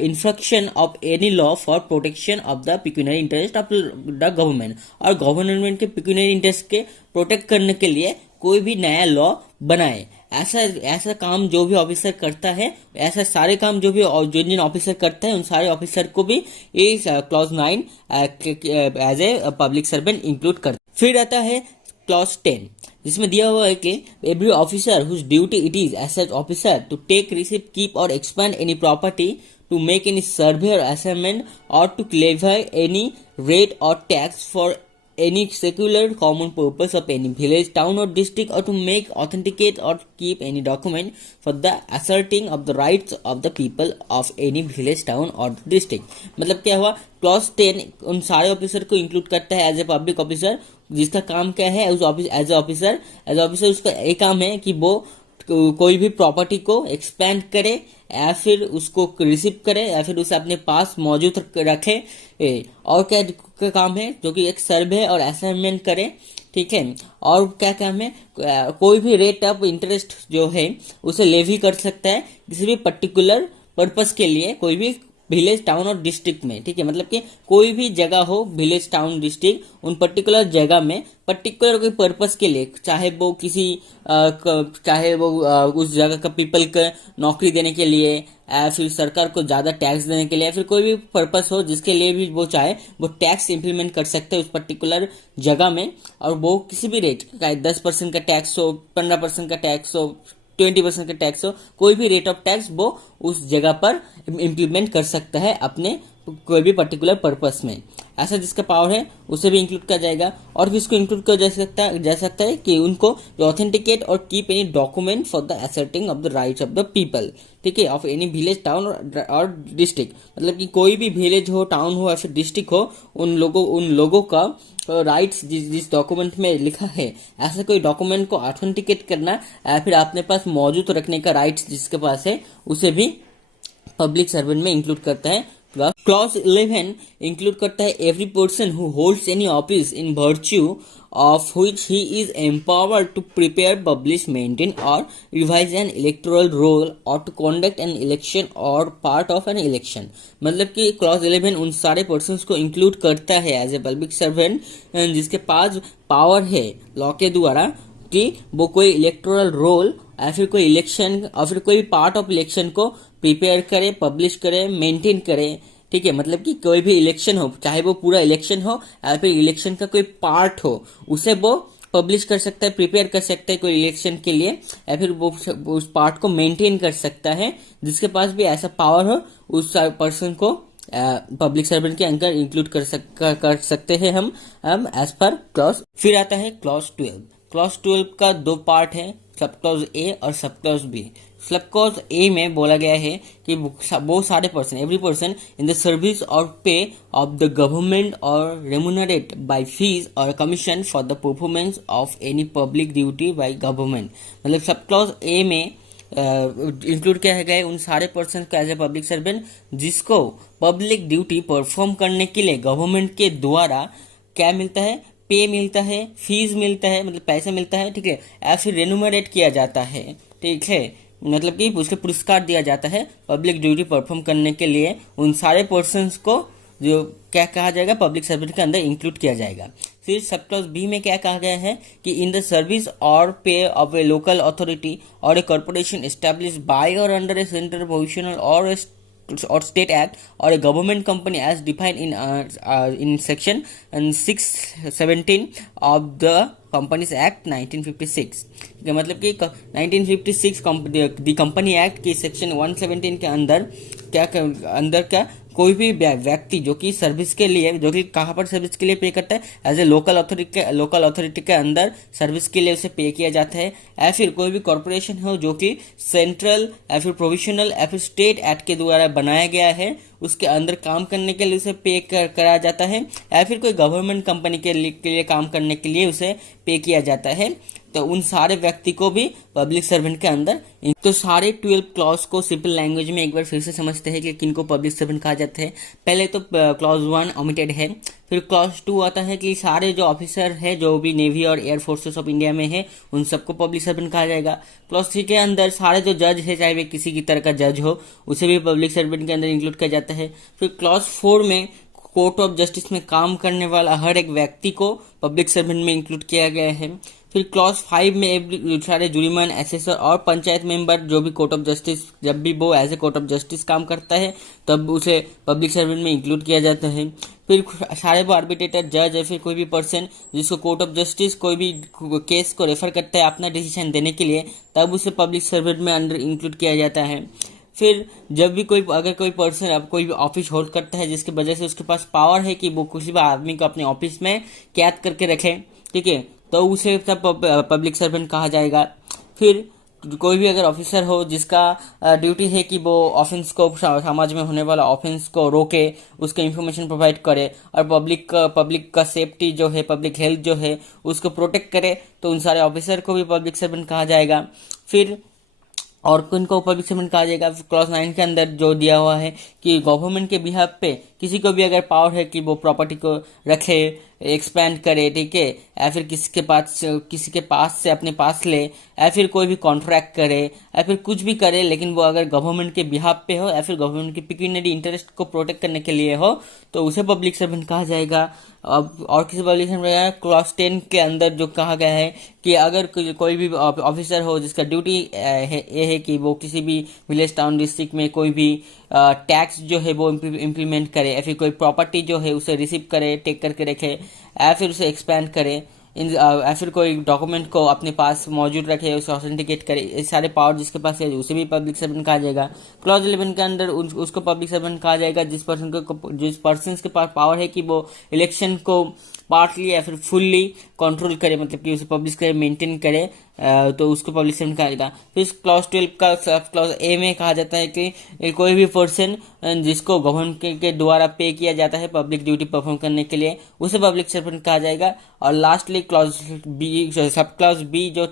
infraction of any law for protection of the pecuniary interest of the government, और गवर्नमेंट के pecuniary इंटरेस्ट के प्रोटेक्ट करने के लिए कोई भी नया लॉ बनाए। ऐसा काम जो भी ऑफिसर करता है, ऐसा सारे काम जो जिन ऑफिसर करता है उन सारे ऑफिसर को भी इस clause 9 as a public servant include करता है। फिर आता है क्लॉज 10 जिसमें दिया हुआ है कि every officer whose duty it is as such officer to take, receive, keep और expend any property, to make any survey और असाइनमेंट, और टू क्लेरिफाई एनी रेट और tax for any secular common purpose of any village, town or district, or to make, authenticate or keep any document for the asserting of the rights of the people of any village, town or district। मतलब क्या हुआ, क्लॉज 10 उन सारे ऑफिसर को इंक्लूड करता है एज ए पब्लिक ऑफिसर, जिसका काम क्या है, उस ऑफिस एज ए ऑफिसर उसका एक काम है कि वो कोई भी प्रॉपर्टी को एक्सपेंड करे या फिर उसको रिसीव करे या फिर उसे अपने पास मौजूद रखे, और क्या काम है, जो कि एक सर्वे और असाइनमेंट करे, ठीक है, और क्या काम है, कोई भी रेट ऑफ इंटरेस्ट जो है उसे लेवी कर सकता है किसी भी पर्टिकुलर पर्पस के लिए, कोई भी विलेज, टाउन और डिस्ट्रिक्ट में, ठीक है, मतलब कि कोई भी जगह हो, विलेज, टाउन, डिस्ट्रिक्ट, उन पर्टिकुलर जगह में पर्टिकुलर कोई पर्पस के लिए, चाहे वो उस जगह का पीपल को नौकरी देने के लिए, या फिर सरकार को ज्यादा टैक्स देने के लिए, या फिर कोई भी पर्पस हो जिसके लिए भी वो चाहे वो टैक्स इंप्लीमेंट कर सकते हैं उस पर्टिकुलर जगह में, और वो किसी भी रेट का 10% का टैक्स हो, 15% का टैक्स हो, 20% का टैक्स हो, कोई भी रेट ऑफ टैक्स वो उस जगह पर इम्प्लीमेंट कर सकता है अपने कोई भी पर्टिकुलर पर्पस में। ऐसा जिसका पावर है उसे भी इंक्लूड किया जाएगा। और किसको इंक्लूड किया जा सकता है कि उनको ऑथेंटिकेट और keep any document for the asserting of the rights of the people, ठीक है, ऑफ एनी विलेज, टाउन और डिस्ट्रिक्ट, मतलब कि कोई भी विलेज हो, टाउन हो या फिर डिस्ट्रिक्ट हो, उन लोगों का राइट्स जिस डॉक्यूमेंट में लिखा है, ऐसा कोई डॉक्यूमेंट को ऑथेंटिकेट करना या फिर अपने पास मौजूद रखने का राइट्स जिसके पास है उसे भी पब्लिक सर्वेंट में इंक्लूड करता है। क्लॉज 11 इंक्लूड करता है every person who holds any office in virtue of which he is empowered to prepare, publish, maintain or revise an electoral roll or to conduct an election or part of an election। मतलब कि क्लॉज 11 उन सारे पर्सन्स को इंक्लूड करता है एज ए पब्लिक सर्वेंट जिसके पास पावर है लॉ के द्वारा कि वो कोई इलेक्टोरल रोल या फिर कोई इलेक्शन और फिर कोई पार्ट ऑफ इलेक्शन को प्रिपेयर करे, पब्लिश करे, मेंटेन करे। ठीक है, मतलब कि कोई भी इलेक्शन हो, चाहे वो पूरा इलेक्शन हो या फिर इलेक्शन का कोई पार्ट हो, उसे वो पब्लिश कर सकता है, प्रिपेयर कर सकता है कोई इलेक्शन के लिए, या फिर वो उस पार्ट को मेंटेन कर सकता है। जिसके पास भी ऐसा पावर हो, उस पर्सन को पब्लिक सर्वेंट के अंदर इंक्लूड कर सकते हैं हम एज पर क्लॉज। फिर आता है क्लॉज 12। क्लॉज 12 का दो पार्ट है, सब क्लॉज ए और sub clause B. Sub clause A में बोला गया है कि वो सारे person, every person in the service और पे ऑफ द गवर्नमेंट और रेमुनरेट बाय फीस और commission for the performance of any public duty by government. मतलब सब क्लॉज ए में इंक्लूड किया गया है उन सारे पर्सन को एज ए पब्लिक सर्वेंट जिसको पब्लिक ड्यूटी परफॉर्म करने के लिए गवर्नमेंट के द्वारा क्या मिलता है, पे मिलता है, फीस मिलता है, मतलब पैसा मिलता है। ठीक है, या फिर रेनुमरेट किया जाता है। ठीक है, मतलब कि उसके पुरस्कार दिया जाता है पब्लिक ड्यूटी परफॉर्म करने के लिए। उन सारे पर्सन्स को जो क्या कहा जाएगा, पब्लिक सर्विस के अंदर इंक्लूड किया जाएगा। फिर सब क्लॉज बी में क्या कहा गया है कि इन द सर्विस और pay of A local authority और ए कॉर्पोरेशन एस्टैब्लिश बाय और अंडर ए सेंट्रल प्रोविजनल और state act or a government company as defined in section 617 of the Companies Act 1956। मतलब कि 1956 दी कंपनी एक्ट के सेक्शन 117 के अंदर क्या कोई भी व्यक्ति जो कि सर्विस के लिए, जो कि कहाँ पर सर्विस के लिए पे करता है, एज ए लोकल अथॉरिटी के अंदर सर्विस के लिए उसे पे किया जाता है। या फिर कोई भी कॉर्पोरेशन हो जो कि सेंट्रल या फिर प्रोविजनल या फिर स्टेट एक्ट के द्वारा बनाया गया है, उसके अंदर काम करने के लिए उसे पे करा जाता है। या फिर कोई गवर्नमेंट कंपनी के लिए काम करने के लिए उसे पे किया जाता है। तो उन सारे व्यक्ति को भी पब्लिक सर्वेंट के अंदर। तो सारे 12 क्लॉज को सिंपल लैंग्वेज में एक बार फिर से समझते हैं कि किनको पब्लिक सर्वेंट कहा जाता है। पहले तो क्लॉज 1 ओमिटेड है। फिर क्लॉज 2 आता है कि सारे जो ऑफिसर है जो भी नेवी और एयर फोर्सेस ऑफ इंडिया में है उन सबको पब्लिक सर्वेंट कहा जाएगा। क्लॉज 3 के अंदर सारे जो जज है, चाहे वे किसी की तरह का जज हो, उसे भी पब्लिक सर्वेंट के अंदर इंक्लूड किया जाता है। फिर क्लॉज 4 में कोर्ट ऑफ जस्टिस में काम करने वाला हर एक व्यक्ति को पब्लिक सर्वेंट में इंक्लूड किया गया है। फिर क्लॉज 5 में सारे जुरीमैन, एसेसर और पंचायत मेंबर जो भी कोर्ट ऑफ जस्टिस, जब भी वो as a court of justice काम करता है तब उसे पब्लिक सर्वेंट में इंक्लूड किया जाता है। फिर सारे वो आर्बिट्रेटर, जज या फिर कोई भी पर्सन जिसको कोर्ट ऑफ जस्टिस कोई भी केस को रेफर करता है अपना डिसीजन देने के लिए, तब उसे पब्लिक सर्वेंट में अंडर इंक्लूड किया जाता है। फिर जब भी अगर कोई पर्सन अब कोई भी ऑफिस होल्ड करता है जिसकी वजह से उसके पास पावर है कि वो किसी भी आदमी को अपने ऑफिस में कैद करके रखे, ठीक है, तो उसे तब पब्लिक सर्वेंट कहा जाएगा। फिर कोई भी अगर ऑफिसर हो जिसका ड्यूटी है कि वो ऑफेंस को, समाज में होने वाला ऑफेंस को रोके, उसको इन्फॉर्मेशन प्रोवाइड करे और पब्लिक का सेफ्टी जो है, पब्लिक हेल्थ जो है उसको प्रोटेक्ट करे, तो उन सारे ऑफिसर को भी पब्लिक सर्वेंट कहा जाएगा। फिर और किनको पब्लिक सर्वेंट कहा जाएगा, क्लॉज 9 के अंदर जो दिया हुआ है कि गवर्नमेंट के बिहाफ पे किसी को भी अगर पावर है कि वो प्रॉपर्टी को रखे, एक्सपेंड करे, ठीक है, या फिर किसी के पास से अपने पास ले, या फिर कोई भी कॉन्ट्रैक्ट करे, या फिर कुछ भी करे, लेकिन वो अगर गवर्नमेंट के बिहाफ पे हो या फिर गवर्नमेंट के पिक्यूनियरी इंटरेस्ट को प्रोटेक्ट करने के लिए हो, तो उसे पब्लिक सर्वेंट कहा जाएगा। अब और किसी पब्लिक सर्वेंट क्लॉज 10 के अंदर जो कहा गया है कि अगर कोई भी ऑफिसर हो जिसका ड्यूटी ये है कि वो किसी भी विलेज, टाउन, डिस्ट्रिक्ट में कोई भी टैक्स जो है वो इम्प्लीमेंट करे, या फिर कोई प्रॉपर्टी जो है उसे रिसीव करे, टेक करके रखे, या फिर उसे एक्सपैंड करे, या फिर कोई डॉक्यूमेंट को अपने पास मौजूद रखे, उसे ऑथेंटिकेट करे, ये सारे पावर जिसके पास है उसे भी पब्लिक सर्वेंट कहा जाएगा। क्लॉज 11 के अंदर उसको पब्लिक सर्वेंट कहा जाएगा जिस पर्सन के पास पावर है कि वो इलेक्शन को पार्टली या फिर फुल्ली कंट्रोल करे, मतलब कि उसे पब्लिश करे, मेंटेन करे, तो उसको पब्लिक सर्वेंट कहा जाएगा। फिर क्लॉज 12 का क्लॉज ए में कहा जाता है कि कोई भी पर्सन जिसको गवर्नमेंट के द्वारा पे किया जाता है पब्लिक ड्यूटी परफॉर्म करने के लिए, उसे पब्लिक सर्वेंट कहा जाएगा। और lastly clause B, sub clause B जो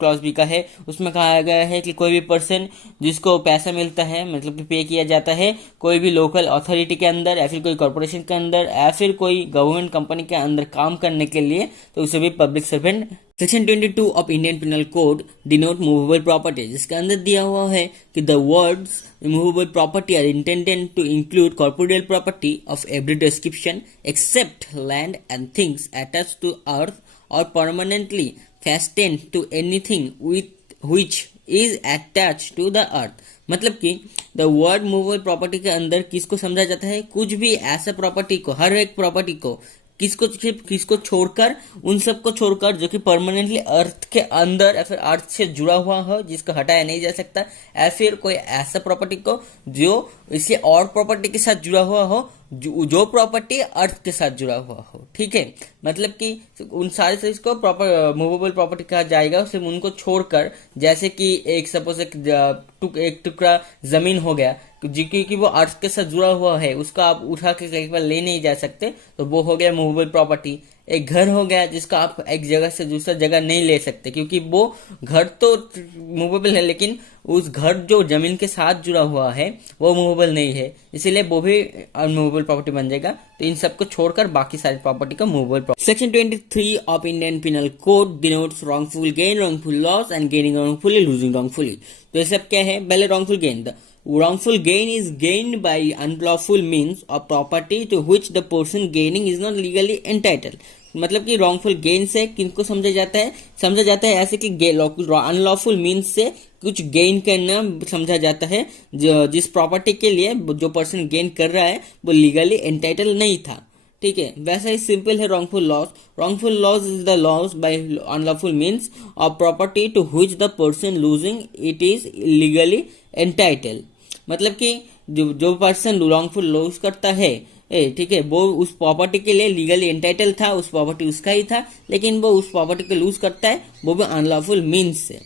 क्लॉज बी का है, उसमें कहा गया है कि कोई भी पर्सन जिसको पैसा मिलता है, मतलब कि पे किया जाता है कोई भी लोकल अथॉरिटी के अंदर या फिर कोई कॉर्पोरेशन के अंदर या फिर कोई गवर्नमेंट कंपनी के अंदर काम करने के लिए, तो उसे भी public servant section 22 of Indian penal code denote movable property, जिसके अंदर दिया हुआ है कि the words movable property are intended to include corporeal property of every description except land and things attached to earth और permanently fastened to anything with which is attached to the earth। मतलब कि द वर्ड मूवेबल प्रॉपर्टी के अंदर किसको समझा जाता है, कुछ भी ऐसा प्रॉपर्टी को, हर एक प्रॉपर्टी को, किसको छोड़कर, उन सबको छोड़कर जो कि परमानेंटली अर्थ के अंदर या फिर अर्थ से जुड़ा हुआ हो, जिसको हटाया नहीं जा सकता, या फिर कोई ऐसा प्रॉपर्टी को जो इसे और प्रॉपर्टी के साथ जुड़ा हुआ हो, जो प्रॉपर्टी अर्थ के साथ जुड़ा हुआ हो। ठीक है, मतलब कि उन सारे चीज को प्रॉपर मूवेबल प्रॉपर्टी कहा जाएगा, सिर्फ उनको छोड़कर। जैसे कि एक सपोज एक टुकड़ा जमीन हो गया कि वो अर्थ के साथ जुड़ा हुआ है, उसको आप उठा के कहीं पर ले नहीं जा सकते, तो वो हो गया मूवेबल प्रॉपर्टी। एक घर हो गया जिसका आप एक जगह से दूसरा जगह नहीं ले सकते, क्योंकि वो घर तो मूवेबल है लेकिन उस घर जो जमीन के साथ जुड़ा हुआ है वो मूवेबल नहीं है, इसीलिए वो भी अनमूवेबल प्रॉपर्टी बन जाएगा। तो इन सबको छोड़कर बाकी सारी प्रॉपर्टी का movable property. Section 23 of Indian penal code denotes wrongful gain, wrongful loss and gaining wrongfully, losing wrongfully. तो ये सब क्या है, पहले wrongful gain. Wrongful gain is gained by unlawful means of property to which the person gaining is not legally entitled। मतलब कि wrongful gain से किनको समझा जाता है ऐसे कि अनलॉफुल मीन्स से कुछ गेन करना समझा जाता है, जिस प्रॉपर्टी के लिए जो पर्सन गेन कर रहा है वो लीगली एंटाइटल नहीं था। ठीक है, वैसा ही सिंपल है wrongful loss. Wrongful loss is the loss by unlawful means of property to which the person losing it is legally entitle. मतलब कि जो पर्सन रॉन्गफुल लॉस करता है, ठीक है, वो उस प्रॉपर्टी के लिए लीगली एंटाइटल था, उस प्रॉपर्टी उसका ही था, लेकिन वो उस प्रॉपर्टी को लूज करता है वो भी अनलॉफुल मीन्स से।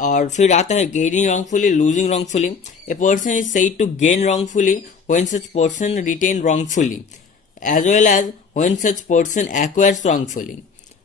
और फिर आता है gaining wrongfully, losing wrongfully. A person is said to gain wrongfully when such person retain wrongfully as well as when such person acquires wrongfully।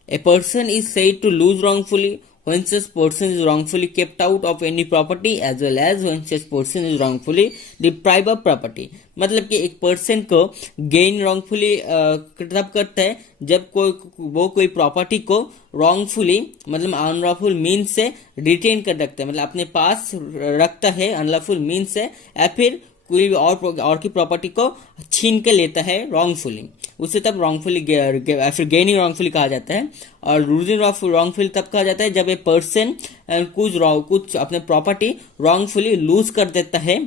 A person is said to lose wrongfully when such person is wrongfully kept out of any property as well as when such person is wrongfully deprived of property। मतलब कि एक पर्सन को गेन रॉन्गफुली तब करता है जब कोई प्रॉपर्टी को रॉन्गफुली मतलब अनलॉफुल मीन्स से रिटेन कर रखता है, मतलब अपने पास रखता है अनलॉफुल मीन्स से, या फिर कोई और की प्रॉपर्टी को छीन के लेता है रॉन्गफुली, उसे तब रॉन्गफुली फिर गेनिंग रॉन्गफुली कहा जाता है। और लूजिंग रॉन्गफुली तब कहा जाता है जब ए पर्सन कुछ अपने प्रॉपर्टी रॉन्गफुली लूज कर देता है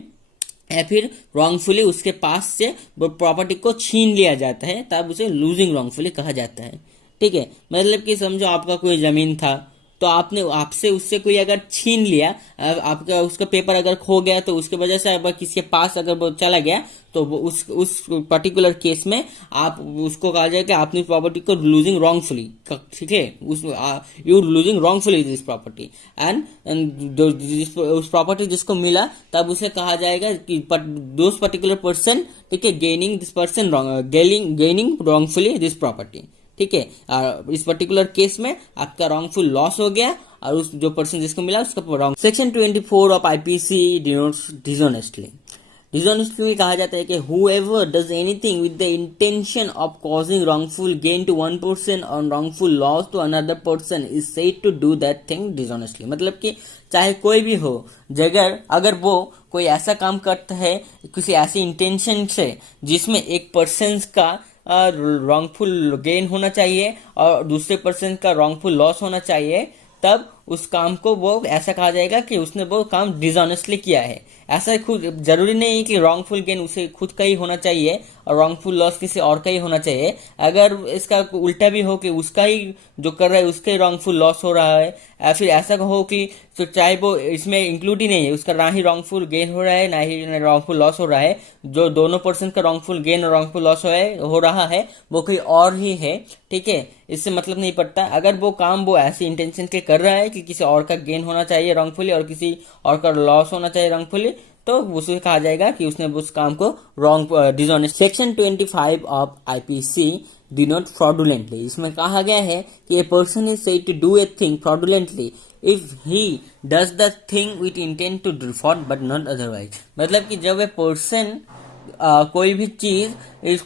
या फिर रॉन्गफुली उसके पास से वो प्रॉपर्टी को छीन लिया जाता है, तब उसे लूजिंग रॉन्गफुली कहा जाता है। ठीक है, मतलब कि समझो आपका कोई जमीन था, तो आपसे उससे कोई अगर छीन लिया, आपका उसका पेपर अगर खो गया, तो उसके वजह से अगर किसी के पास अगर वो चला गया, तो वो उस पर्टिकुलर केस में आप उसको कहा जाए कि आपने प्रॉपर्टी को लूजिंग रॉन्गफुली। ठीक है, you losing wrongfully this property and उस प्रॉपर्टी जिसको मिला, तब उसे कहा जाएगा कि दोस पर्टिकुलर पर्सन, ठीक है, gaining this person gaining wrongfully this property. ठीक है, इस पर्टिकुलर केस में आपका रॉन्गफुल लॉस हो गया और उस जो पर्सन जिसको मिला उसका wrong. Section 24 of IPC denotes dishonestly. Dishonestly में कहा जाता है कि whoever does anything with the intention of causing wrongful gain to one person or wrongful loss to another person is said to do that thing dishonestly। मतलब कि चाहे कोई भी हो, अगर वो कोई ऐसा काम करता है किसी ऐसी इंटेंशन से जिसमें एक पर्सन का रॉन्गफुल गेन होना चाहिए और दूसरे पर्सन का रॉन्गफुल लॉस होना चाहिए, तब उस काम को वो ऐसा कहा जाएगा कि उसने वो काम डिसऑनेस्टली किया है। ऐसा खुद जरूरी नहीं है कि रॉन्गफुल गेन उसे खुद का ही होना चाहिए और रॉन्गफुल लॉस किसी और का ही होना चाहिए। अगर इसका उल्टा भी हो कि उसका ही जो कर रहा है उसका ही रॉन्गफुल लॉस हो रहा है, या फिर ऐसा हो कि तो चाहे वो इसमें इंक्लूड ही नहीं है, उसका ना ही रॉन्गफुल गेन हो रहा है ना ही रॉन्गफुल लॉस हो रहा है, जो दोनों पर्सन का रॉन्गफुल गेन और रॉन्गफुल लॉस हो रहा है वो कोई और ही है। ठीक है, इससे मतलब नहीं पड़ता। अगर वो काम वो ऐसी इंटेंशन के कर रहा है कि किसी और का गेन होना चाहिए रॉन्गफुली और किसी और का लॉस होना चाहिए रॉन्गफुली, तो उसे कहा जाएगा कि उसने उस काम को wrong dishonest. Section 25 of IPC denote fraudulently. इसमें कहा गया है कि a person is said to do a thing fraudulently if he does the thing with intent to default but not otherwise. मतलब कि जब ए पर्सन कोई भी चीज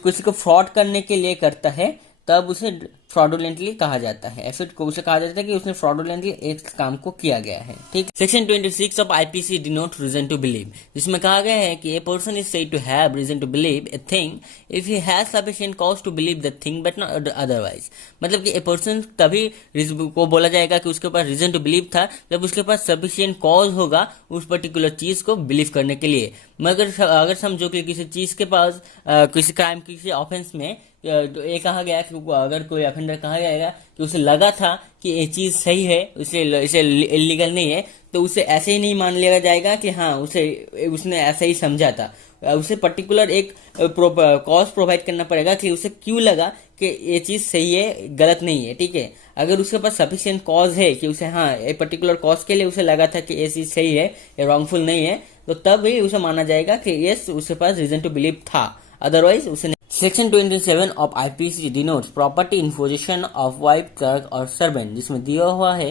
किसी को फ्रॉड करने के लिए करता है, तब उसे फ्रॉडुलेंटली कहा जाता है, ऐसे को उसे कहा जाता है कि उसने फ्रॉडुलेंटली एक काम को किया गया है। ठीक, section 26 of IPC denote reason to believe, जिसमें कहा गया है कि a person is said to have reason to believe a thing if he has sufficient cause to believe the thing but not otherwise. मतलब कि ए पर्सन तभी को बोला जाएगा कि उसके पास रीजन टू बिलीव था जब उसके पास सफिशिएंट कॉज होगा उस पर्टिकुलर चीज को बिलीव करने के लिए। मगर अगर समझो कि किसी चीज के पास किसी क्राइम किसी ऑफेंस में तो ये कहा गया कि अगर कोई ऑफेंडर कहा जाएगा कि उसे लगा था कि ये चीज सही है, इसे इलीगल नहीं है, तो उसे ऐसे ही नहीं मान लिया जाएगा कि हाँ उसने ऐसा ही समझा था। उसे पर्टिकुलर एक कॉज प्रोवाइड करना पड़ेगा कि उसे क्यों लगा कि ये चीज सही है, गलत नहीं है। ठीक है, अगर उसके पास सफिशिएंट कॉज है कि उसे हाँ एक पर्टिकुलर कॉज के लिए उसे लगा था कि ये चीज सही है, ये रॉन्गफुल नहीं है, तो तब ही उसे माना जाएगा कि यस उसके पास रीजन टू बिलीव था, अदरवाइज उसे। Section 27 of IPC denotes property in position of wife, clerk और सर्वेंट, जिसमें दिया हुआ है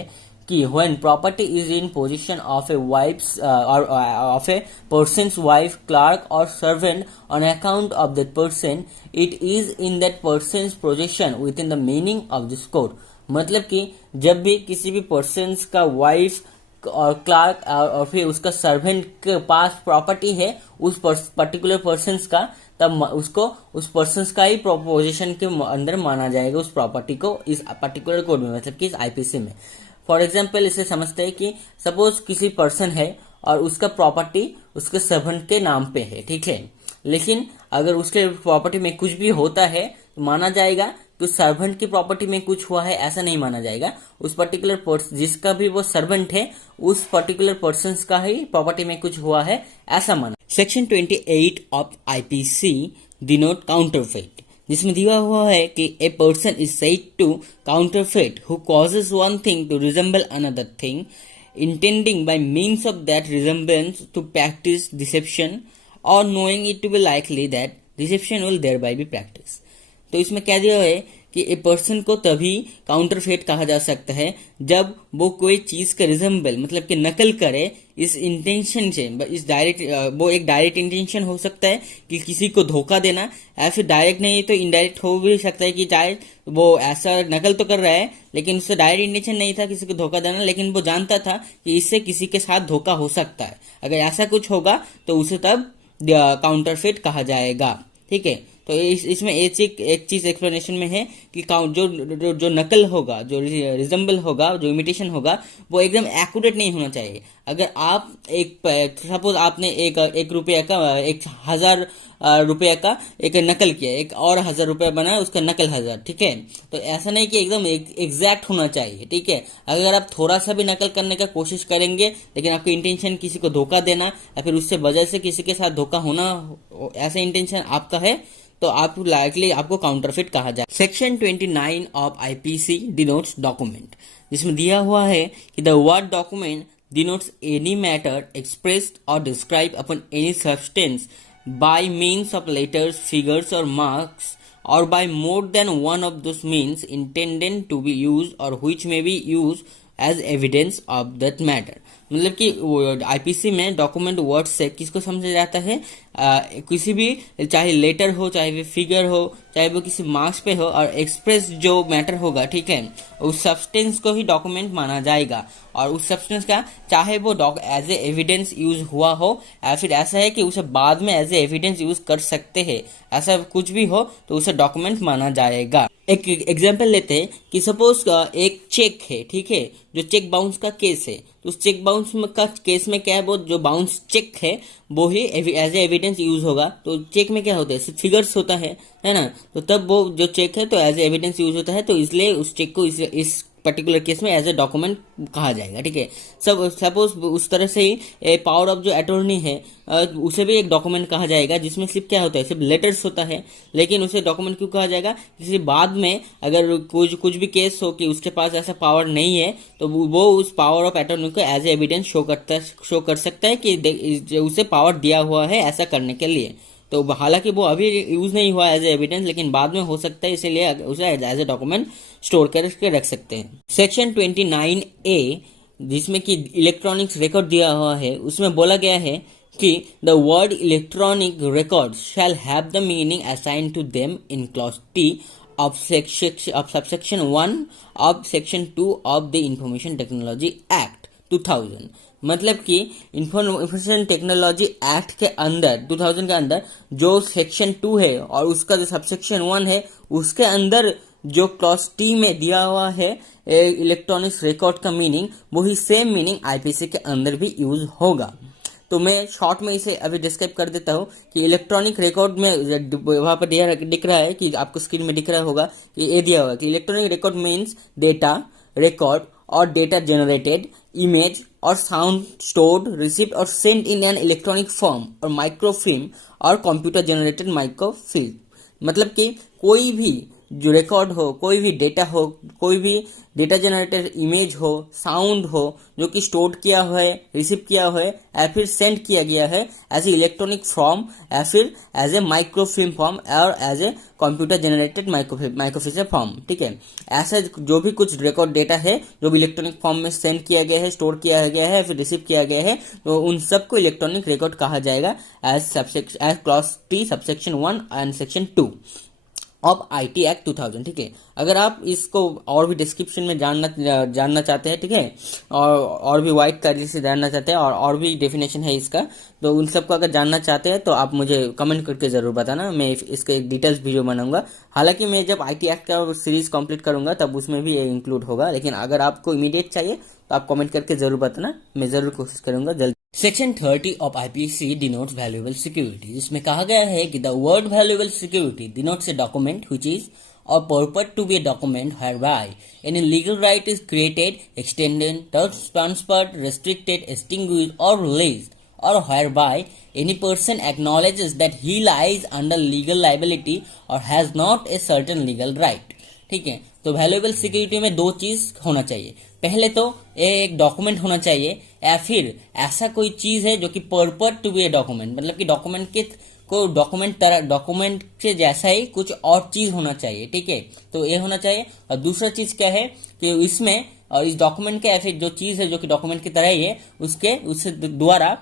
कि when property is in possession of a wife's or of a person's wife, clerk or servant on account of that person, it is in that person's possession within the meaning of this code। मतलब कि जब भी किसी भी पर्सन का वाइफ और क्लार्क और फिर उसका सर्वेंट के पास प्रॉपर्टी है उस पर्टिकुलर पर्सन का, तब उसको उस पर्सन का ही पोजीशन के अंदर माना जाएगा उस प्रॉपर्टी को इस पर्टिकुलर कोड में, मतलब कि इस आईपीसी में। फॉर एग्जाम्पल इसे समझते हैं कि सपोज किसी पर्सन है और उसका प्रॉपर्टी उसके सर्वेंट के नाम पे है, ठीक है, लेकिन अगर उसके प्रॉपर्टी में कुछ भी होता है तो माना जाएगा कि सर्वेंट की प्रॉपर्टी में कुछ हुआ है, ऐसा नहीं माना जाएगा। उस पर्टिकुलर पर्सन जिसका भी वो सर्वेंट है उस पर्टिकुलर पर्सन का ही प्रॉपर्टी में कुछ हुआ है, ऐसा माना। Section 28 of IPC denote counterfeit, जिसमें दिया हुआ है कि a person is said to counterfeit who causes one thing to resemble another thing intending by means of that resemblance to practice deception और knowing it to be likely that deception will thereby be practice. तो इसमें क्या दिया है कि ए पर्सन को तभी काउंटरफेट कहा जा सकता है जब वो कोई चीज का रिजेंबल मतलब कि नकल करे इस इंटेंशन से, इस डायरेक्ट वो एक डायरेक्ट इंटेंशन हो सकता है कि किसी को धोखा देना, या फिर डायरेक्ट नहीं तो इनडायरेक्ट हो भी सकता है कि चाहे वो ऐसा नकल तो कर रहा है लेकिन उससे डायरेक्ट इंटेंशन नहीं था किसी को धोखा देना, लेकिन वो जानता था कि इससे किसी के साथ धोखा हो सकता है। अगर ऐसा कुछ होगा तो उसे तब काउंटरफेट कहा जाएगा। ठीक है, तो इसमें एक चीज एक्सप्लेनेशन में है कि जो नकल होगा, जो रिजेंबल होगा, जो इमिटेशन होगा, वो एकदम एक्यूरेट नहीं होना चाहिए। अगर आप सपोज आपने एक रुपये का 1000 रुपये का एक नकल किया, एक और 1000 रुपये बनाया उसका नकल 1000, ठीक है, तो ऐसा नहीं कि एकदम एग्जैक्ट होना चाहिए। ठीक है, अगर आप थोड़ा सा भी नकल करने का कोशिश करेंगे लेकिन आपकी इंटेंशन किसी को धोखा देना या फिर उससे वजह से किसी के साथ धोखा होना, ऐसा इंटेंशन आपका है, तो आप लाइकली आपको काउंटरफेट कहा जाए। Section 29 of IPC denotes document, जिसमें दिया हुआ है कि the word document denotes any matter expressed or described upon any substance by means of letters, figures or marks or by more than one of those means intended to be used or which may be used as evidence of that matter। मतलब कि आईपीसी में डॉक्यूमेंट वर्ड से किसको समझा जाता है, किसी भी चाहे लेटर हो, चाहे वो फिगर हो, चाहे वो किसी मार्क्स पे हो, और एक्सप्रेस जो मैटर होगा, ठीक है, उस सब्सटेंस को ही डॉक्यूमेंट माना जाएगा। और उस सब्सटेंस का चाहे वो एज ए एविडेंस यूज हुआ हो या फिर ऐसा है कि उसे बाद में एज ए एविडेंस यूज कर सकते हैं, ऐसा कुछ भी हो तो उसे डॉक्यूमेंट माना जाएगा। एक एग्जाम्पल लेते हैं कि सपोज एक चेक है, ठीक है, जो चेक बाउंस का केस है, तो उस चेक बाउंस का केस में क्या है, वो जो बाउंस चेक है वो ही एज ए एविडेंस यूज होगा। तो चेक में क्या होता है, सिर्फ फिगर्स होता है ना, तो तब वो जो चेक है तो एज ए एविडेंस यूज होता है, तो इसलिए उस चेक को इस पर्टिकुलर केस में एज ए डॉक्यूमेंट कहा जाएगा। ठीक है, सपोज उस तरह से ही पावर ऑफ जो अटॉर्नी है उसे भी एक डॉक्यूमेंट कहा जाएगा, जिसमें सिर्फ क्या होता है, सिर्फ लेटर्स होता है, लेकिन उसे डॉक्यूमेंट क्यों कहा जाएगा, किसी बाद में अगर कुछ भी केस हो कि उसके पास ऐसा पावर नहीं है तो वो उस पावर ऑफ अटॉर्नी को एज ए एविडेंस शो कर सकता है कि उसे पावर दिया हुआ है ऐसा करने के लिए। तो हालांकि वो अभी यूज नहीं हुआ एज ए एविडेंस, लेकिन बाद में हो सकता है, इसीलिए उसे एज ए डॉक्यूमेंट स्टोर करके रख सकते हैं। सेक्शन 29A, जिसमें कि इलेक्ट्रॉनिक्स रिकॉर्ड दिया हुआ है, उसमें बोला गया है कि the word electronic record shall have the meaning assign to them in clause T of subsection 1 of section 2 of the Information Technology Act 2000। मतलब कि इंफॉर्मेशन टेक्नोलॉजी एक्ट के अंदर 2000 के अंदर जो सेक्शन 2 है और उसका जो सबसेक्शन 1 है उसके अंदर जो क्लॉज टी में दिया हुआ है इलेक्ट्रॉनिक्स रिकॉर्ड का मीनिंग, वही सेम मीनिंग आईपीसी के अंदर भी यूज होगा। तो मैं शॉर्ट में इसे अभी डिस्क्राइब कर देता हूँ कि इलेक्ट्रॉनिक रिकॉर्ड में वहां पर दिख रहा है कि आपको स्क्रीन में दिख रहा होगा कि ये दिया होगा कि electronic record means data record और डेटा जनरेटेड, इमेज और साउंड स्टोर्ड, रिसीव्ड और sent in an electronic form और माइक्रोफिल्म और कंप्यूटर जनरेटेड माइक्रोफिल्म। मतलब कि कोई भी जो रिकॉर्ड हो, कोई भी डेटा हो, कोई भी डेटा जनरेटेड इमेज हो, साउंड हो जो कि स्टोर किया हुआ है, रिसीव किया हुआ है या फिर सेंड किया गया है एज ए इलेक्ट्रॉनिक फॉर्म या फिर एज ए माइक्रोफिल्म फॉर्म और as a computer generated microfilm form. ठीक है, ऐसा जो भी कुछ रिकॉर्ड डेटा है जो भी इलेक्ट्रॉनिक फॉर्म में सेंड किया गया है, स्टोर किया गया है, फिर रिसीव किया गया है, तो उन सबको इलेक्ट्रॉनिक रिकॉर्ड कहा जाएगा as clause T subsection 1 and section 2 of IT act 2000। ठीक है, अगर आप इसको और भी डिस्क्रिप्शन में जानना चाहते हैं, ठीक है, और भी वाइड तरीके से जानना चाहते हैं और भी डेफिनेशन है इसका, तो उन सबको अगर जानना चाहते हैं तो आप मुझे कमेंट करके जरूर बताना, मैं इसके एक डिटेल्स वीडियो बनाऊंगा। हालांकि मैं जब आईटी एक्ट का सीरीज कंप्लीट करूंगा तब उसमें भी ये इंक्लूड होगा, लेकिन अगर आपको इमीडिएट चाहिए तो आप कमेंट करके जरूर बताना, मैं जरूर कोशिश करूंगा जल्दी। Section 30 of IPC denotes valuable security, जिसमें कहा गया है कि the word valuable security denotes a document which is or purport to be a document whereby any legal right is created, extended, transferred, restricted, extinguished or released, or whereby any person acknowledges that he lies under legal liability or has not a certain legal right। ठीक है, तो वैल्यूएबल सिक्योरिटी में दो चीज होना चाहिए। पहले तो एक डॉक्यूमेंट होना चाहिए या फिर ऐसा कोई चीज है जो कि पर्पट टू बी ए डॉक्यूमेंट, मतलब कि डॉक्यूमेंट के को डॉक्यूमेंट के जैसा ही कुछ और चीज होना चाहिए। ठीक है, तो ये होना चाहिए। और दूसरा चीज क्या है कि इसमें और इस डॉक्यूमेंट के या फिर जो चीज है जो कि डॉक्यूमेंट की तरह ही है उसके द्वारा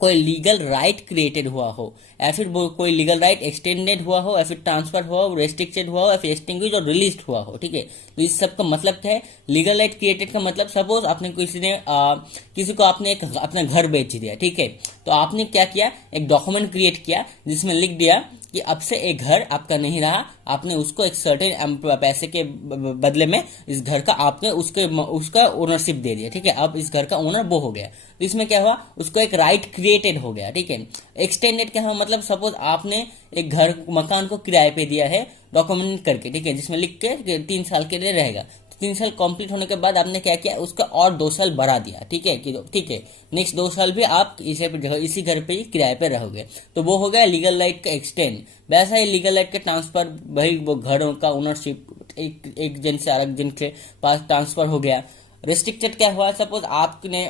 कोई लीगल राइट क्रिएटेड हुआ हो या फिर कोई लीगल राइट एक्सटेंडेड हुआ हो या फिर ट्रांसफर हुआ हो, रेस्ट्रिक्टेड हुआ हो या फिर एक्सटिंग्विश और रिलीज हुआ हो। ठीक है, तो इस सब का मतलब क्या है? लीगल राइट क्रिएटेड का मतलब सपोज आपने किसी को आपने अपना घर बेच दिया। ठीक है, तो आपने क्या किया, एक डॉक्यूमेंट क्रिएट किया जिसमें लिख दिया कि अब से एक घर आपका नहीं रहा, आपने उसको एक सर्टेन पैसे के बदले में इस घर का आपने उसका ओनरशिप दे दिया। ठीक है, अब इस घर का ओनर वो हो गया, तो इसमें क्या हुआ, उसको एक राइट क्रिएटेड हो गया। ठीक है, एक्सटेंडेड क्या हुआ, मतलब सपोज आपने एक मकान को किराए पे दिया है डॉक्यूमेंट करके, ठीक है, जिसमें लिख के 3 साल के लिए रहेगा। 3 साल कंप्लीट होने के बाद आपने क्या किया, उसका और 2 साल बढ़ा दिया। ठीक है, ठीक है, नेक्स्ट 2 साल भी आप इसी घर पे ही किराए पे रहोगे, तो वो हो गया लीगल राइट का एक्सटेंड। वैसा ही लीगल राइट का ट्रांसफर, भाई वो घरों का ओनरशिप एक जन से अलग जन के पास ट्रांसफर हो गया। रेस्ट्रिक्टेड क्या हुआ, सपोज आपने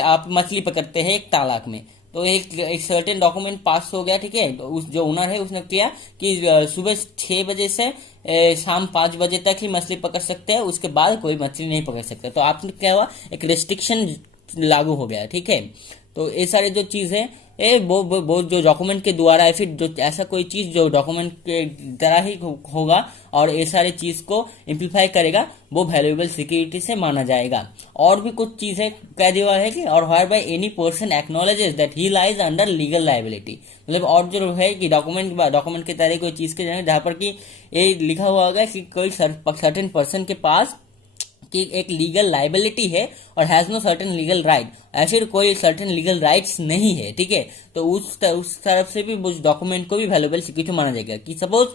आप मछली पकड़ते हैं एक तालाब में, तो एक सर्टेन डॉक्यूमेंट पास हो गया। ठीक है, तो उस जो ओनर है उसने किया कि सुबह 6 बजे से शाम 5 बजे तक ही मछली पकड़ सकते हैं, उसके बाद कोई मछली नहीं पकड़ सकता। तो आपने क्या हुआ, एक रेस्ट्रिक्शन लागू हो गया। ठीक है, तो ये सारे जो चीज है वो जो डॉक्यूमेंट के द्वारा है, फिर जो ऐसा कोई चीज जो डॉक्यूमेंट के तरह ही होगा और ये सारे चीज को इम्प्लीफाई करेगा, वो वैल्यूएबल सिक्योरिटी से माना जाएगा। और भी कुछ चीजें कह दिया है कि और where by any person acknowledges that he lies under legal liability, मतलब और जो है कि डॉक्यूमेंट के तरह कोई चीज के जहाँ पर कि ये लिखा हुआ होगा कि कोई सर्टेन पर्सन के पास कि एक लीगल लाइबिलिटी है और has no certain legal right, या फिर कोई सर्टेन लीगल राइट्स नहीं है। ठीक है, तो उस तरफ से भी उस डॉक्यूमेंट को भी वैल्यूएबल सिक्योरिटी माना जाएगा। कि सपोज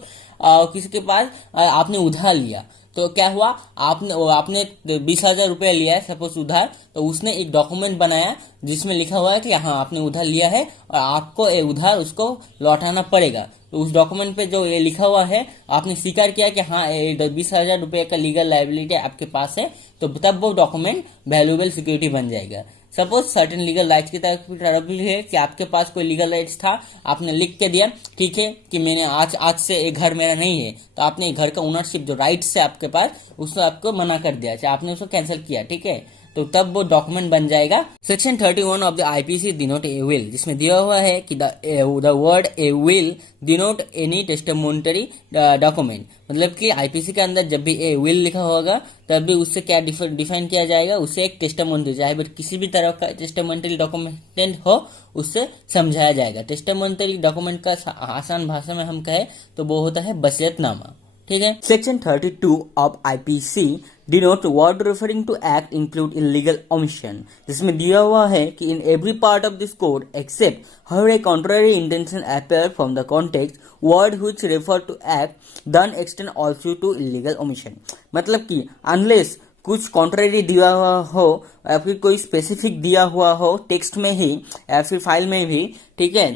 किसी के पास आपने उधार लिया, तो क्या हुआ, आपने 20,000 रुपया लिया है सपोज उधार, तो उसने एक डॉक्यूमेंट बनाया जिसमें लिखा हुआ है कि हाँ आपने उधार लिया है और आपको उधार उसको लौटाना पड़ेगा। तो उस डॉक्यूमेंट पे जो ये लिखा हुआ है, आपने स्वीकार किया कि हाँ 20,000 रुपये का लीगल लायबिलिटी आपके पास है, तो तब वो डॉक्यूमेंट वैल्यूएबल सिक्योरिटी बन जाएगा। सपोज सर्टेन लीगल राइट्स की तरफ भी है कि आपके पास कोई लीगल राइट्स था, आपने लिख के दिया ठीक है कि मैंने आज से एक घर मेरा नहीं है, तो आपने घर का ओनरशिप जो राइट्स है आपके पास उसको आपको मना कर दिया, आपने उसको कैंसिल किया। ठीक है, तो तब वो डॉक्यूमेंट बन जाएगा। Section 31 of the IPC denote A will, जिसमें दिया हुआ है कि the word a will denote any testamentary document, मतलब कि आईपीसी के अंदर जब भी ए विल लिखा होगा तब भी उससे क्या डिफाइन किया जाएगा, उससे एक टेस्टामेंटरी, चाहे फिर किसी भी तरह का टेस्टामेंटरी डॉक्यूमेंट हो उससे समझाया जाएगा। टेस्टामेंटरी डॉक्यूमेंट का आसान भाषा में हम कहें तो वो होता है वसीयतनामा, ठीक है। Section 32 of IPC denote word referring to act include illegal omission, जिसमें दिया हुआ है कि in every part of this code except where a contrary intention appear from the context word which refer to act then extend also to illegal omission, मतलब कि अनलेस कुछ कॉन्ट्ररी दिया हुआ हो या फिर कोई स्पेसिफिक दिया हुआ हो टेक्स्ट में ही या फिर फाइल में भी, ठीक है,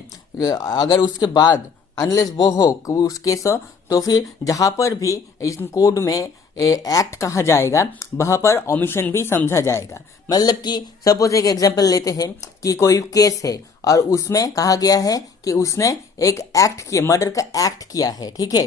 अगर उसके बाद अनलेस वो हो उस केस हो तो फिर जहां पर भी इस कोड में एक्ट कहा जाएगा वहां पर ओमिशन भी समझा जाएगा। मतलब कि सपोज एक एग्जांपल लेते हैं कि कोई केस है और उसमें कहा गया है कि उसने एक एक्ट किया, मर्डर का एक्ट किया है, ठीक है,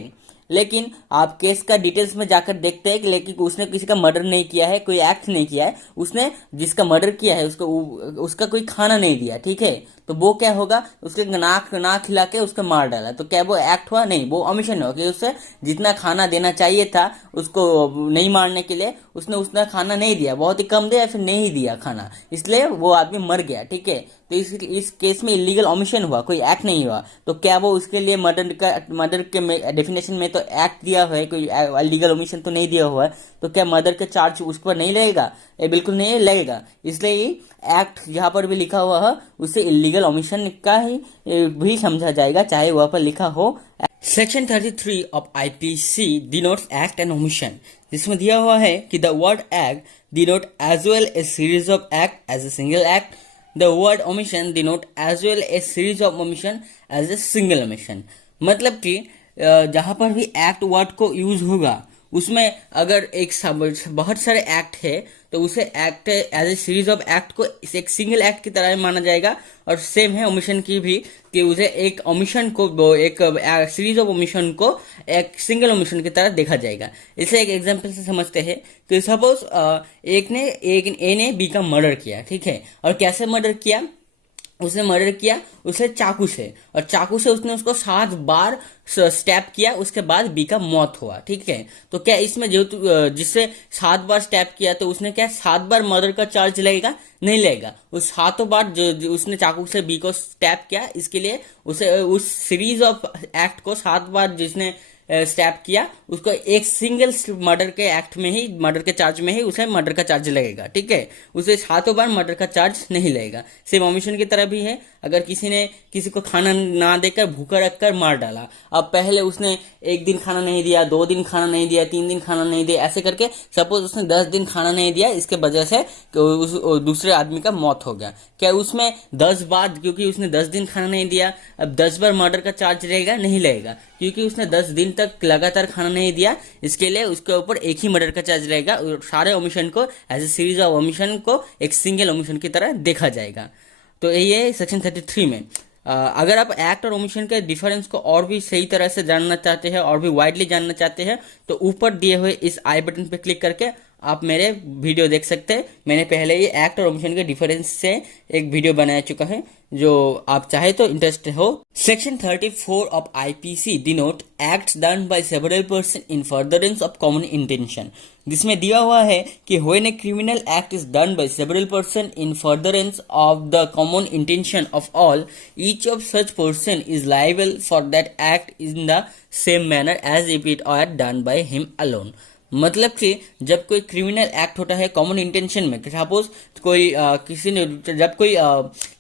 लेकिन आप केस का डिटेल्स में जाकर देखते हैं कि लेकिन उसने किसी का मर्डर नहीं किया है, कोई एक्ट नहीं किया है, उसने जिसका मर्डर किया है उसका कोई खाना नहीं दिया, ठीक है, तो वो क्या होगा, उसके नाक खिला के उसको मार डाला, तो क्या वो एक्ट हुआ? नहीं, वो ओमिशन हुआ कि उससे जितना खाना देना चाहिए था उसको नहीं मारने के लिए उसने उतना खाना नहीं दिया, बहुत ही कम दिया या फिर नहीं दिया खाना, इसलिए वो आदमी मर गया, ठीक है। तो इस केस में इलीगल ओमिशन हुआ, कोई एक्ट नहीं हुआ, तो क्या वो उसके लिए मर्डर के डेफिनेशन में तो एक्ट दिया हुआ है, कोई इलीगल ओमिशन तो नहीं दिया हुआ है, तो क्या मर्डर का चार्ज उस पर नहीं लगेगा? ये बिल्कुल नहीं लगेगा। इसलिए एक्ट जहां पर भी लिखा हुआ है उसे इलीगल ओमिशन का ही भी समझा जाएगा, चाहे वहां पर लिखा हो। Section 33 of IPC denotes act and omission, जिसमें दिया हुआ है कि the word act denote as well a series of act as a single act, the word omission denote as well a series of omission as a single omission, मतलब कि जहां पर भी एक्ट वर्ड को यूज होगा उसमें अगर एक बहुत सारे एक्ट है तो उसे act as a series of act को एक सिंगल एक्ट की तरह माना जाएगा, और सेम है ओमिशन की भी कि उसे एक ओमिशन को एक सीरीज ऑफ ओमिशन को एक सिंगल ओमिशन की तरह देखा जाएगा। इसे एक एग्जांपल से समझते हैं कि सपोज ए ने बी का मर्डर किया, ठीक है, और कैसे मर्डर किया? उसने मर्डर किया उसे चाकू से, और चाकू से उसने उसको 7 बार स्टैप किया, उसके बाद बी का मौत हुआ, ठीक है। तो क्या इसमें जो जिससे 7 बार स्टैप किया तो उसने क्या 7 बार मर्डर का चार्ज लगेगा? नहीं लगेगा। उस 7 बार जो उसने चाकू से बी को स्टैप किया, इसके लिए उसे उस सीरीज ऑफ एक्ट को 7 बार जिसने स्टैप किया उसको एक सिंगल मर्डर के एक्ट में ही, मर्डर के चार्ज में ही उसे मर्डर का चार्ज लगेगा, ठीक है, उसे 7 बार मर्डर का चार्ज नहीं लगेगा। सेम ओमिशन की तरह भी है, अगर किसी ने किसी को खाना ना देकर भूखा रखकर मार डाला, अब पहले उसने 1 दिन खाना नहीं दिया, 2 दिन खाना नहीं दिया, 3 दिन खाना नहीं दिया, ऐसे करके सपोज उसने 10 दिन खाना नहीं दिया, इसके वजह से उस दूसरे आदमी का मौत हो गया, क्या उसमें 10 बार, क्योंकि उसने 10 दिन खाना नहीं दिया, अब 10 बार मर्डर का चार्ज रहेगा? नहीं लगेगा, क्योंकि उसने 10 दिन तक लगातार खाना नहीं दिया, इसके लिए उसके ऊपर एक ही मर्डर का चार्ज रहेगा, और सारे ओमिशन को as a series of omission को एक सिंगल ओमिशन की तरह देखा जाएगा। तो ये सेक्शन 33 में। अगर आप एक्ट और ओमिशन के डिफरेंस को और भी सही तरह से जानना चाहते हैं और भी वाइडली जानना चाहते हैं तो ऊपर दिए हुए इस आई बटन पर क्लिक करके आप मेरे वीडियो देख सकते हैं। मैंने पहले ही एक्ट और ओमिशन के डिफरेंस से एक वीडियो बना चुका है, जो आप चाहे तो इंटरेस्ट हो। Section 34 of IPC denote acts done by several person in furtherance of common intention, जिसमें दिया हुआ है कि when a criminal act is done by several person in furtherance of the common intention of all, each of such person is liable for that act in the same manner as if it are done by him alone. मतलब कि जब कोई क्रिमिनल एक्ट होता है कॉमन इंटेंशन में, सपोज कोई किसी ने, जब कोई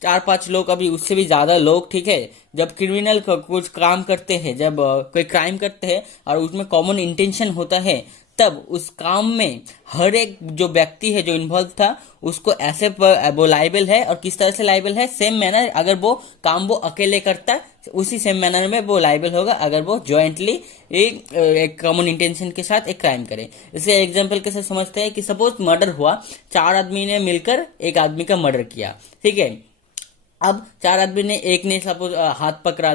4-5 लोग, अभी उससे भी ज्यादा लोग, ठीक है, जब क्रिमिनल कुछ काम करते हैं, जब कोई क्राइम करते हैं और उसमें कॉमन इंटेंशन होता है, तब उस काम में हर एक जो व्यक्ति है जो इन्वॉल्व था उसको ऐसे वो लाइबल है, और किस तरह से लाइबल है? सेम मैनर, अगर वो काम वो अकेले करता उसी सेम मैनर में वो लाइबल होगा अगर वो जॉइंटली एक कॉमन इंटेंशन के साथ एक क्राइम करे। इसे एग्जांपल के साथ समझते हैं कि सपोज मर्डर हुआ, 4 आदमी ने मिलकर एक आदमी का मर्डर किया, ठीक है। अब 4 आदमी ने, एक ने सपोज हाथ पकड़ा,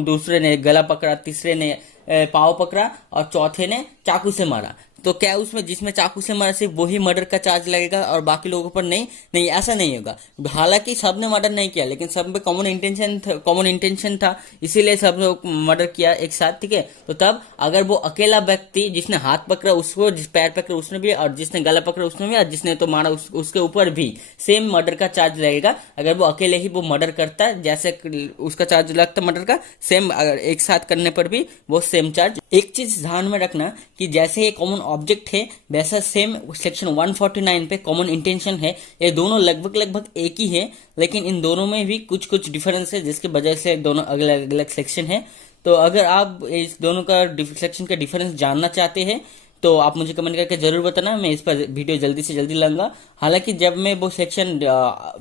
दूसरे ने गला पकड़ा, तीसरे ने पाव पकड़ा और चौथे ने चाकू से मारा। तो क्या उसमें जिसमें चाकू से मारा सिर्फ वही मर्डर का चार्ज लगेगा और बाकी लोगों पर नहीं? नहीं, ऐसा नहीं होगा। हालांकि सब ने मर्डर नहीं किया, लेकिन सब में कॉमन इंटेंशन था, इसीलिए सब लोग मर्डर किया एक साथ, ठीक है। तो तब अगर वो अकेला व्यक्ति जिसने हाथ पकड़ा उसको, जिस पैर पकड़ा उसने भी, और जिसने गला पकड़ा उसने भी, और जिसने तो मारा उसके ऊपर भी सेम मर्डर का चार्ज लगेगा। अगर वो अकेले ही वो मर्डर करता है, जैसे उसका चार्ज लगता है मर्डर का, सेम अगर एक साथ करने पर भी वो सेम चार्ज। एक चीज ध्यान में रखना कि जैसे ये कॉमन ऑब्जेक्ट है, वैसा सेम सेक्शन 149 पे कॉमन इंटेंशन है। ये दोनों लगभग एक ही है, लेकिन इन दोनों में भी कुछ कुछ डिफरेंस है, जिसकी वजह से दोनों अलग अलग सेक्शन है। तो अगर आप इस दोनों का सेक्शन का डिफरेंस जानना चाहते हैं तो आप मुझे कमेंट करके जरूर बताना, मैं इस पर वीडियो जल्दी से जल्दी लाऊंगा। हालांकि जब मैं वो सेक्शन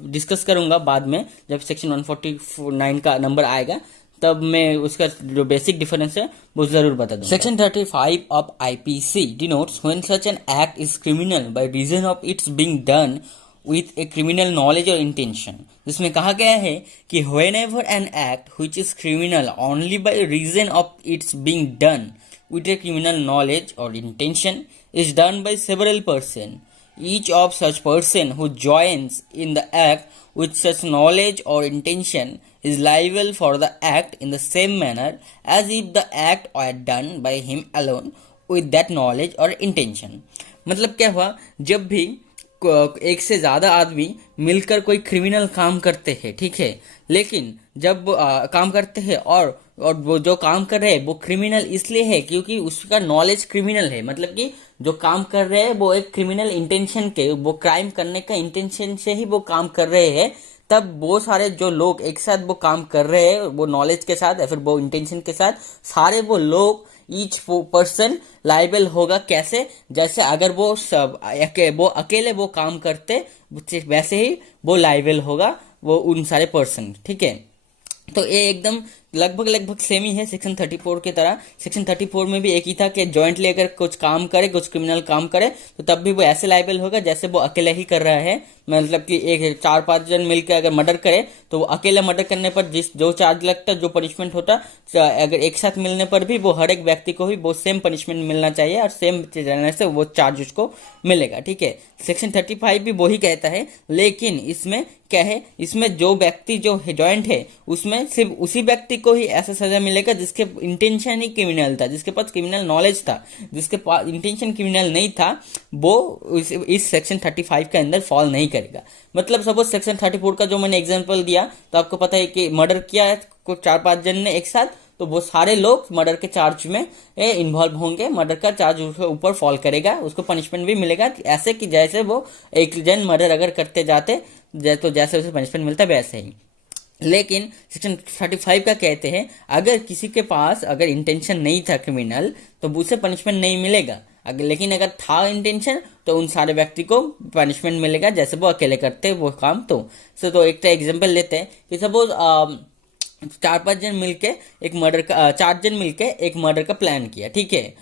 डिस्कस करूंगा बाद में, जब सेक्शन 149 का नंबर आएगा, तब मैं उसका जो बेसिक डिफरेंस है वो जरूर बता दूंगा। Section 35 of IPC denotes when such an act is criminal by reason of its being done with a criminal knowledge और इंटेंशन। जिसमें कहा गया है कि whenever an act which is criminal only by reason of its being done with a criminal knowledge or intention is done by several person. Each of such person who joins in the act with such knowledge or intention is liable for the act in the same manner as if the act were done by him alone with that knowledge or intention. मतलब क्या हुआ, जब भी एक से ज्यादा आदमी मिलकर कोई क्रिमिनल काम करते हैं, ठीक है, लेकिन जब काम करते हैं और वो जो काम कर रहे हैं वो क्रिमिनल इसलिए है क्योंकि उसका नॉलेज क्रिमिनल है। मतलब कि जो काम कर रहे हैं वो एक क्रिमिनल इंटेंशन के, वो क्राइम करने का इंटेंशन से ही वो काम कर रहे हैं। तब वो सारे जो लोग एक साथ वो काम कर रहे हैं, वो नॉलेज के साथ या फिर वो इंटेंशन के साथ, सारे वो लोग ईच पर्सन लाइबल होगा। कैसे? जैसे अगर वो अकेले वो काम करते वैसे ही वो लाइबल होगा वो उन सारे पर्सन, ठीक है। तो ये एकदम लगभग सेम ही है सेक्शन 34 की तरह। सेक्शन 34 में भी एक ही था कि जॉइंटली अगर कुछ काम करे, कुछ क्रिमिनल काम करे, तो तब भी वो ऐसे लाइबल होगा जैसे वो अकेले ही कर रहा है। मतलब कि एक 4-5 जन मिलकर अगर मर्डर करे तो वो अकेले मर्डर करने पर जो चार्ज लगता, जो पनिशमेंट होता, अगर एक साथ मिलने पर भी वो हर एक व्यक्ति को ही वो सेम पनिशमेंट मिलना चाहिए और सेम रहने से वो चार्ज उसको मिलेगा, ठीक है। सेक्शन 35 भी वही कहता है, लेकिन इसमें क्या है, इसमें जो व्यक्ति जो जॉइंट है उसमें सिर्फ उसी व्यक्ति को ही ऐसा सजा मिलेगा जिसके इंटेंशन ही क्रिमिनल था, जिसके पास क्रिमिनल नॉलेज था। जिसके पास इंटेंशन क्रिमिनल नहीं था वो इस सेक्शन 35 के अंदर फॉल नहीं करेगा। मतलब सपोज सेक्शन 34 का जो मैंने एग्जांपल दिया, तो आपको पता है कि मर्डर किया है 4-5 जन ने एक साथ, तो वो सारे लोग मर्डर के चार्ज में इन्वॉल्व होंगे, मर्डर का चार्ज उसके ऊपर फॉल करेगा, उसको पनिशमेंट भी मिलेगा। ऐसे कि जैसे वो एक जन मर्डर अगर करते जाते तो जैसे उसे पनिशमेंट मिलता वैसे ही। लेकिन सेक्शन 35 का कहते हैं अगर किसी के पास अगर इंटेंशन नहीं था क्रिमिनल तो उसे पनिशमेंट नहीं मिलेगा, लेकिन अगर था इंटेंशन तो उन सारे व्यक्ति को पनिशमेंट मिलेगा जैसे वो अकेले करते वो काम। तो एक एग्जांपल लेते हैं कि सपोज 4-5 जन मिलके एक मर्डर का 4 जन मिलके एक मर्डर का प्लान किया, ठीक है,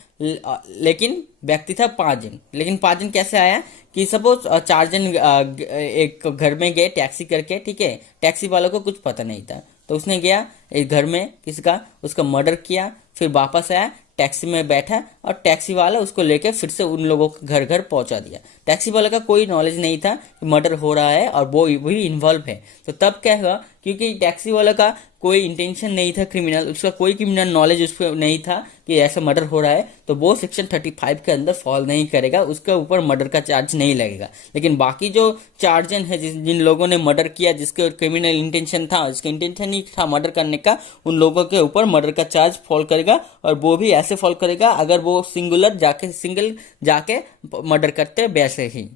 लेकिन व्यक्ति था 5 जन। लेकिन 5 जन कैसे आया कि सपोज 4 जन एक घर में गए टैक्सी करके, ठीक है, टैक्सी वालों को कुछ पता नहीं था, तो उसने गया एक घर में किसका उसका मर्डर किया, फिर वापस आया, टैक्सी में बैठा और टैक्सी वाला उसको लेके फिर से उन लोगों के घर घर पहुंचा दिया। टैक्सी वाले का कोई नॉलेज नहीं था कि मर्डर हो रहा है और वो भी इन्वॉल्व है। तो तब क्या हुआ, क्योंकि टैक्सी वाला का कोई इंटेंशन नहीं था क्रिमिनल, उसका कोई क्रिमिनल नॉलेज उसको नहीं था कि ऐसा मर्डर हो रहा है, तो वो सेक्शन 35 के अंदर फॉल नहीं करेगा, उसके ऊपर मर्डर का चार्ज नहीं लगेगा। लेकिन बाकी जो 4 जन है जिन लोगों ने मर्डर किया, जिसके क्रिमिनल इंटेंशन था, जिसका इंटेंशन ही था मर्डर करने का, उन लोगों के ऊपर मर्डर का चार्ज फॉल करेगा। और वो भी ऐसे फॉल करेगा अगर वो सिंगल जाके मर्डर करते वैसे ही।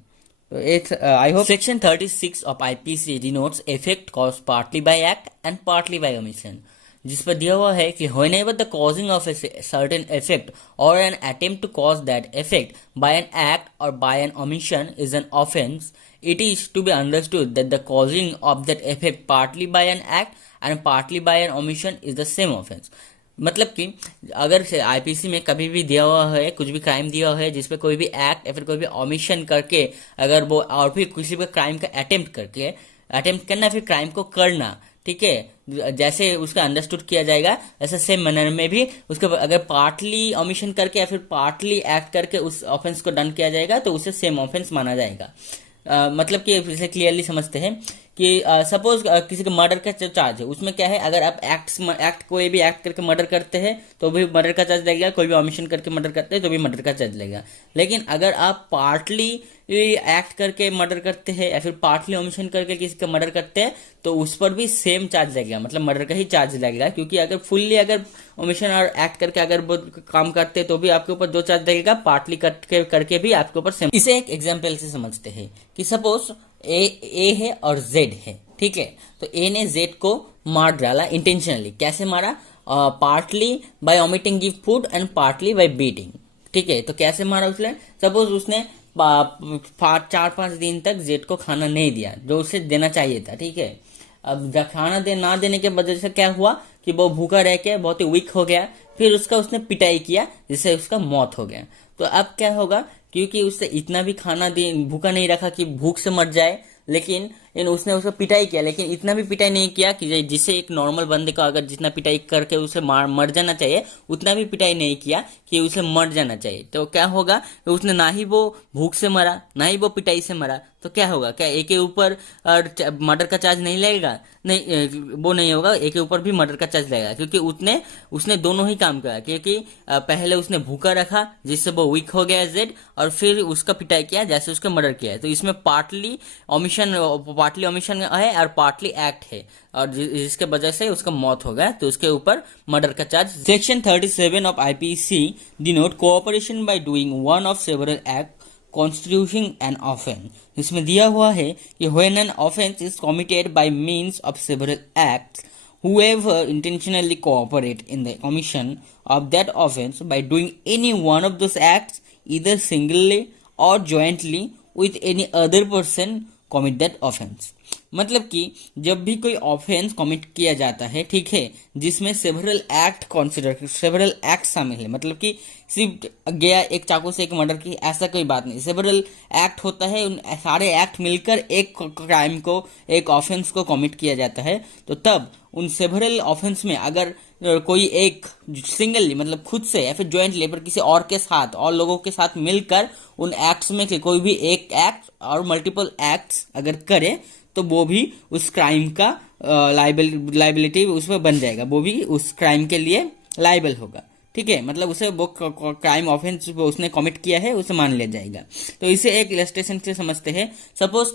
I hope section 36 of IPC denotes effect caused partly by act and partly by omission, जिस पर दिया हुआ है कि whenever the causing of a certain effect or an attempt to cause that effect by an act or by an omission is an offense, it is to be understood that the causing of that effect partly by an act and partly by an omission is the same offense। मतलब कि अगर आईपीसी में कभी भी दिया हुआ है, कुछ भी क्राइम दिया हुआ है जिसपे कोई भी एक्ट या फिर कोई भी ओमिशन करके अगर वो और फिर किसी भी क्राइम का अटेम्प्ट करना फिर क्राइम को करना, ठीक है, जैसे उसका अंडरस्टूड किया जाएगा ऐसे सेम मैनर में भी उसके अगर पार्टली ओमिशन करके या फिर पार्टली एक्ट करके उस ऑफेंस को डन किया जाएगा तो उसे सेम ऑफेंस माना जाएगा। मतलब कि इसे क्लियरली समझते हैं कि सपोज किसी का मर्डर का जो चार्ज है उसमें क्या है, अगर आप एक्ट कोई भी एक्ट करके मर्डर करते हैं तो भी मर्डर का चार्ज लगेगा, कोई भी ऑमिशन करके मर्डर करते हैं तो भी मर्डर का चार्ज लगेगा। लेकिन अगर आप पार्टली एक्ट करके मर्डर करते हैं या फिर पार्टली ऑमिशन करके किसी का मर्डर करते हैं तो उस पर भी सेम चार्ज लगेगा, मतलब मर्डर का ही चार्ज लगेगा। क्योंकि अगर फुल्ली अगर ओमिशन और एक्ट करके अगर वो काम करते हैं तो भी आपके ऊपर 2 चार्ज लगेगा, पार्टली करके भी आपके ऊपर सेम। इसे एक एग्जाम्पल से समझते हैं कि सपोज ए है और जेड है, ठीक है। तो ए ने जेड को मार डाला इंटेंशनली। कैसे मारा? Partly bye omitting give food and partly bye beating, ठीक है। तो कैसे मारा उसने? सपोज उसने 4-5 दिन तक जेड को खाना नहीं दिया जो उसे देना चाहिए था, ठीक है। अब जब खाना ना देने के वजह से क्या हुआ कि वो भूखा रह के बहुत ही वीक हो गया, फिर उसने पिटाई किया जिससे उसका मौत हो गया। तो अब क्या होगा, क्योंकि उससे इतना भी खाना भूखा नहीं रखा कि भूख से मर जाए, लेकिन उसने उसको पिटाई किया, लेकिन इतना भी पिटाई नहीं किया कि जिससे एक नॉर्मल बंदे को अगर जितना पिटाई करके उसे मर जाना चाहिए उतना भी पिटाई नहीं किया कि उसे मर जाना चाहिए। तो क्या होगा, उसने ना ही वो भूख से मरा ना ही वो पिटाई से मरा, तो क्या होगा? क्या एक के ऊपर मर्डर का चार्ज नहीं लगेगा? नहीं, वो नहीं होगा, एक के ऊपर भी मर्डर का चार्ज लगेगा। क्योंकि उसने दोनों ही काम किया। क्योंकि पहले उसने भूखा रखा जिससे वो वीक हो गया जेड, और फिर उसका पिटाई किया जैसे उसका मर्डर किया है। तो इसमें पार्टली ओमिशन है और पार्टली एक्ट है, और जिसके वजह से उसका मौत हो गया तो उसके ऊपर मर्डर का charge. Section 37 of IPC denote cooperation by doing one of several act constituting an offense। इसमें दिया हुआ है कि when an offense is committed by means of several acts, whoever intentionally cooperate in the commission of that offense by doing any one of those acts either singly or jointly with any other person commit that offense। मतलब कि जब भी कोई ऑफेंस कमिट किया जाता है, ठीक है, जिसमें सेवरल एक्ट शामिल है, मतलब कि सिर्फ गया एक चाकू से एक मर्डर की ऐसा कोई बात नहीं, सेवरल एक्ट होता है, उन सारे एक्ट मिलकर एक क्राइम को, एक ऑफेंस को कमिट किया जाता है। तो तब उन सेवरल ऑफेंस में अगर कोई एक सिंगली मतलब खुद से या फिर ज्वाइंटली पर किसी और के साथ और लोगों के साथ मिलकर उन एक्ट्स में कोई भी एक एक्ट और मल्टीपल एक्ट्स अगर करे तो वो भी उस क्राइम का लाइबिलिटी उसमें बन जाएगा, वो भी उस क्राइम के लिए लाइबल होगा, ठीक है। मतलब उसे वो क्राइम ऑफेंस उसने कमिट किया है उसे मान लिया जाएगा। तो इसे एक इलस्ट्रेशन से समझते हैं। सपोज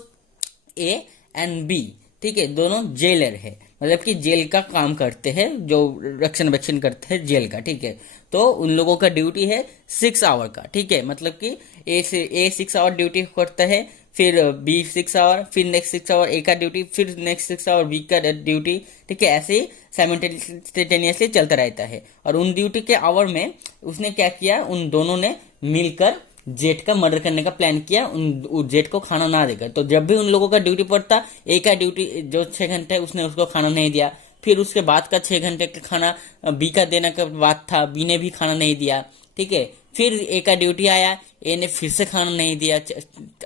ए एंड बी, ठीक है, दोनों जेलर है, मतलब कि जेल का काम करते हैं, जो रक्षण करते हैं जेल का, ठीक है। तो उन लोगों का ड्यूटी है 6 आवर का, ठीक है। मतलब कि ए 6 आवर ड्यूटी करता है, फिर बी 6 आवर, फिर नेक्स्ट 6 आवर ए का ड्यूटी, फिर नेक्स्ट 6 आवर बी का ड्यूटी, ठीक है। ऐसे ही साइमल्टेनियसली चलता रहता है। और उन ड्यूटी के आवर में उसने क्या किया, उन दोनों ने मिलकर जेट का मर्डर करने का प्लान किया, उन जेट को खाना ना देकर। तो जब भी उन लोगों का ड्यूटी पड़ता, ए का ड्यूटी जो 6 घंटे उसने उसको खाना नहीं दिया, फिर उसके बाद का 6 घंटे का खाना बी का देने का बात था, बी ने भी खाना नहीं दिया, ठीक है। फिर ए का ड्यूटी आया, ए ने फिर से खाना नहीं दिया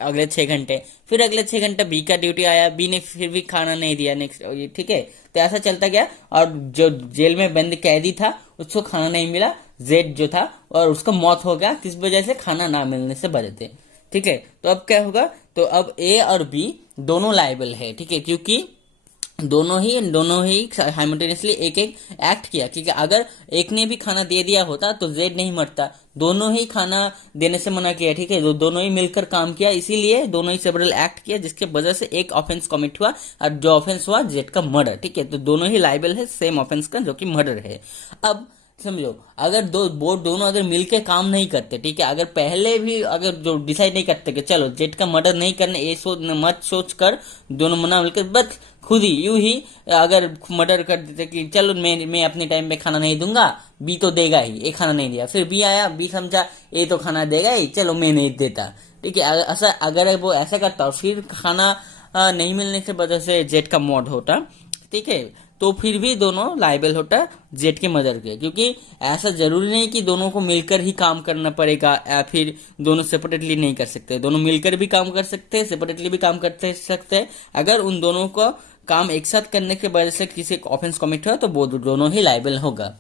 अगले 6 घंटे, फिर अगले 6 घंटे बी का ड्यूटी आया, बी ने फिर भी खाना नहीं दिया नेक्स्ट, ठीक है। तो ऐसा चलता गया, और जो जेल में बंद कैदी था उसको खाना नहीं मिला, जेड जो था, और उसका मौत हो गया किस वजह से, खाना ना मिलने से वजह से, ठीक है। तो अब क्या होगा, तो अब ए और बी दोनों लायबल है, ठीक है, क्योंकि दोनों ही साइमल्टेनियसली एक एक्ट किया। क्योंकि अगर एक ने भी खाना दे दिया होता तो जेड नहीं मरता, दोनों ही खाना देने से मना किया, ठीक है। दोनों ही मिलकर काम किया, इसीलिए दोनों ही सेवरल एक्ट किया, जिसके वजह से एक ऑफेंस कमिट हुआ, और जो ऑफेंस हुआ जेड का मर्डर, ठीक है। तो दोनों ही लायबल है सेम ऑफेंस का, जो कि मर्डर है। अब समझो, अगर दोनों अगर मिलके काम नहीं करते, ठीक है, अगर पहले भी अगर जो डिसाइड नहीं करते कि चलो जेड का मर्डर नहीं करने, ये मत सोच कर दोनों मना मिलकर बस खुद ही यूं ही अगर मर्डर कर देते कि चलो मैं अपने टाइम पे खाना नहीं दूंगा, बी तो देगा ही, ए खाना नहीं दिया, फिर बी आया, बी समझा ए तो खाना देगा ही, चलो मैं नहीं देता, ठीक है। ऐसा अगर वो ऐसा करता और फिर खाना नहीं मिलने से वजह से जेड का मौत होता, ठीक है। तो फिर भी दोनों लायबल होता है जेड के मदर के, क्योंकि ऐसा जरूरी नहीं कि दोनों को मिलकर ही काम करना पड़ेगा या फिर दोनों सेपरेटली नहीं कर सकते। दोनों मिलकर भी काम कर सकते हैं, सेपरेटली भी काम करते सकते हैं। अगर उन दोनों को काम एक साथ करने की वजह से किसी ऑफेंस कमिट हो तो वो दोनों ही लायबल होगा।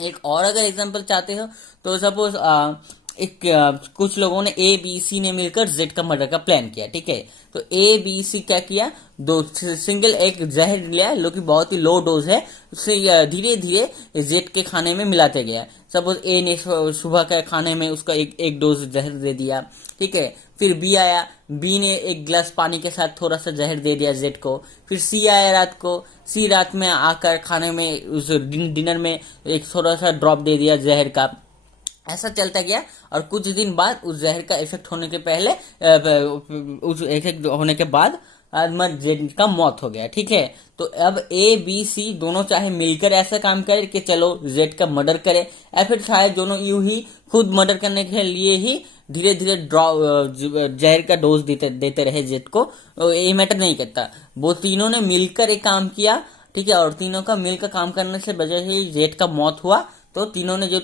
एक और अगर एग्जांपल चाहते हो तो सपोज कुछ लोगों ने ए बी सी ने मिलकर जेड का मर्डर का प्लान किया, ठीक है। तो ए बी सी क्या किया, दो सिंगल एक जहर लिया जो कि बहुत ही लो डोज है, उससे धीरे धीरे जेड के खाने में मिलाते गया। सपोज ए ने सुबह के खाने में उसका एक डोज जहर दे दिया, ठीक है। फिर बी आया, बी ने एक गिलास पानी के साथ थोड़ा सा जहर दे दिया जेड को। फिर सी आया रात को, सी रात में आकर खाने में उस डिनर में एक थोड़ा सा ड्रॉप दे दिया जहर का। ऐसा चलता गया और कुछ दिन बाद उस जहर का इफेक्ट होने के पहले उस इफेक्ट होने के बाद जेड का मौत हो गया, ठीक है। तो अब ए बी सी दोनों चाहे मिलकर ऐसा काम करे कि चलो जेड का मर्डर करे, या फिर शायद दोनों यूं ही खुद मर्डर करने के लिए ही धीरे धीरे जहर का डोज देते रहे जेड को, ये मैटर नहीं करता। वो तीनों ने मिलकर एक काम किया, ठीक है, और तीनों का मिलकर काम करने से वजह से जेड का मौत हुआ। तो तीनों ने जो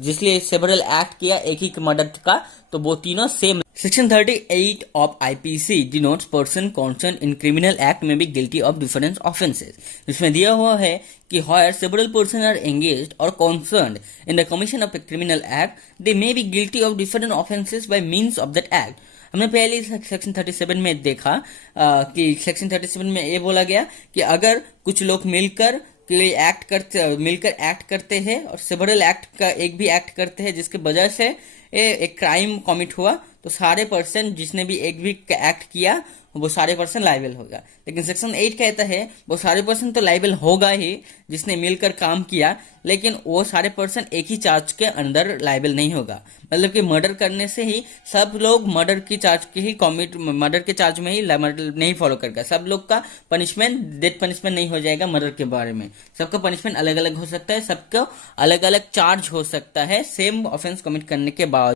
जिसलिए सेवरल एक्ट किया एक ही मर्डर का, तो वो तीनों same. Section 38 of IPC denotes person concerned in criminal act may be guilty of different offences. इसमें दिया हुआ है कि where several persons are engaged or concerned in the commission of a criminal act, they may be guilty of different offences by means of that act. हमने पहले सेक्शन 37 में देखा कि सेक्शन 37 में ये बोला गया कि अगर कुछ लोग मिलकर एक्ट करते हैं और सेवरल एक्ट का एक भी एक्ट करते हैं जिसके वजह से एक क्राइम कमिट हुआ, तो सारे पर्सन जिसने भी एक भी एक्ट किया वो सारे पर्सन लायबल होगा। लेकिन सेक्शन 8 कहता है वो सारे पर्सन तो लायबल होगा ही जिसने मिलकर काम किया, लेकिन वो सारे पर्सन एक ही चार्ज के अंदर लायबल नहीं होगा। मतलब कि मर्डर करने से ही सब लोग मर्डर की चार्ज के ही मर्डर के चार्ज में ही नहीं फॉलो करेगा। सब लोग का पनिशमेंट डेथ पनिशमेंट नहीं हो जाएगा। मर्डर के बारे में सबका पनिशमेंट अलग अलग हो सकता है, सबको अलग अलग चार्ज हो सकता है सेम ऑफेंस कमिट करने के बाद।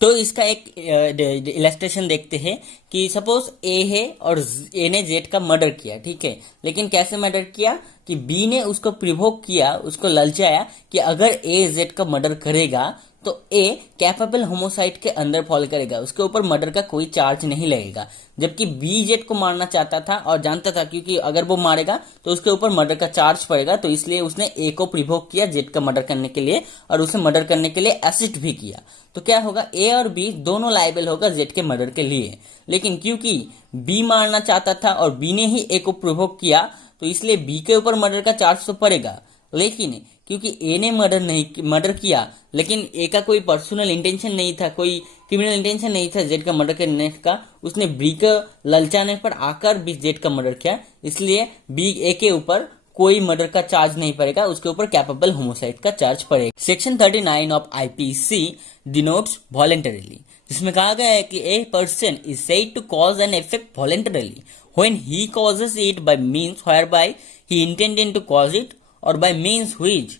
तो इसका एक इलस्ट्रेशन देखते हैं कि सपोज ए है और ए ने जेड का मर्डर किया, ठीक है। लेकिन कैसे मर्डर किया कि बी ने उसको प्रिवोक किया, उसको ललचाया कि अगर ए जेड का मर्डर करेगा तो ए कैपेबल होमोसाइड के अंदर फॉल करेगा, उसके ऊपर मर्डर का कोई चार्ज नहीं लगेगा। जबकि बी जेड को मारना चाहता था और जानता था क्योंकि अगर वो मारेगा तो उसके ऊपर मर्डर का चार्ज पड़ेगा, तो इसलिए उसने ए को प्रिवोक किया जेड का मर्डर करने के लिए और उसे मर्डर करने के लिए असिस्ट भी किया। तो क्या होगा, ए और बी दोनों लायबल होगा जेड के मर्डर के लिए। लेकिन क्योंकि बी मारना चाहता था और बी ने ही ए को प्रिवोक किया, तो इसलिए बी के ऊपर मर्डर का चार्ज तो पड़ेगा। लेकिन क्योंकि ए ने मर्डर किया लेकिन ए का कोई पर्सनल इंटेंशन नहीं था, कोई क्रिमिनल इंटेंशन नहीं था जेड का मर्डर करने का, उसने बी के ललचाने पर आकर भी जेड का मर्डर किया, इसलिए बी ए के ऊपर कोई मर्डर का चार्ज नहीं पड़ेगा, उसके ऊपर कैपेबल होमोसाइड का चार्ज पड़ेगा। Section 39 of IPC denotes voluntarily, जिसमें कहा गया है कि a person is said to cause an effect voluntarily when he causes it by means whereby he intended to cause it or by means which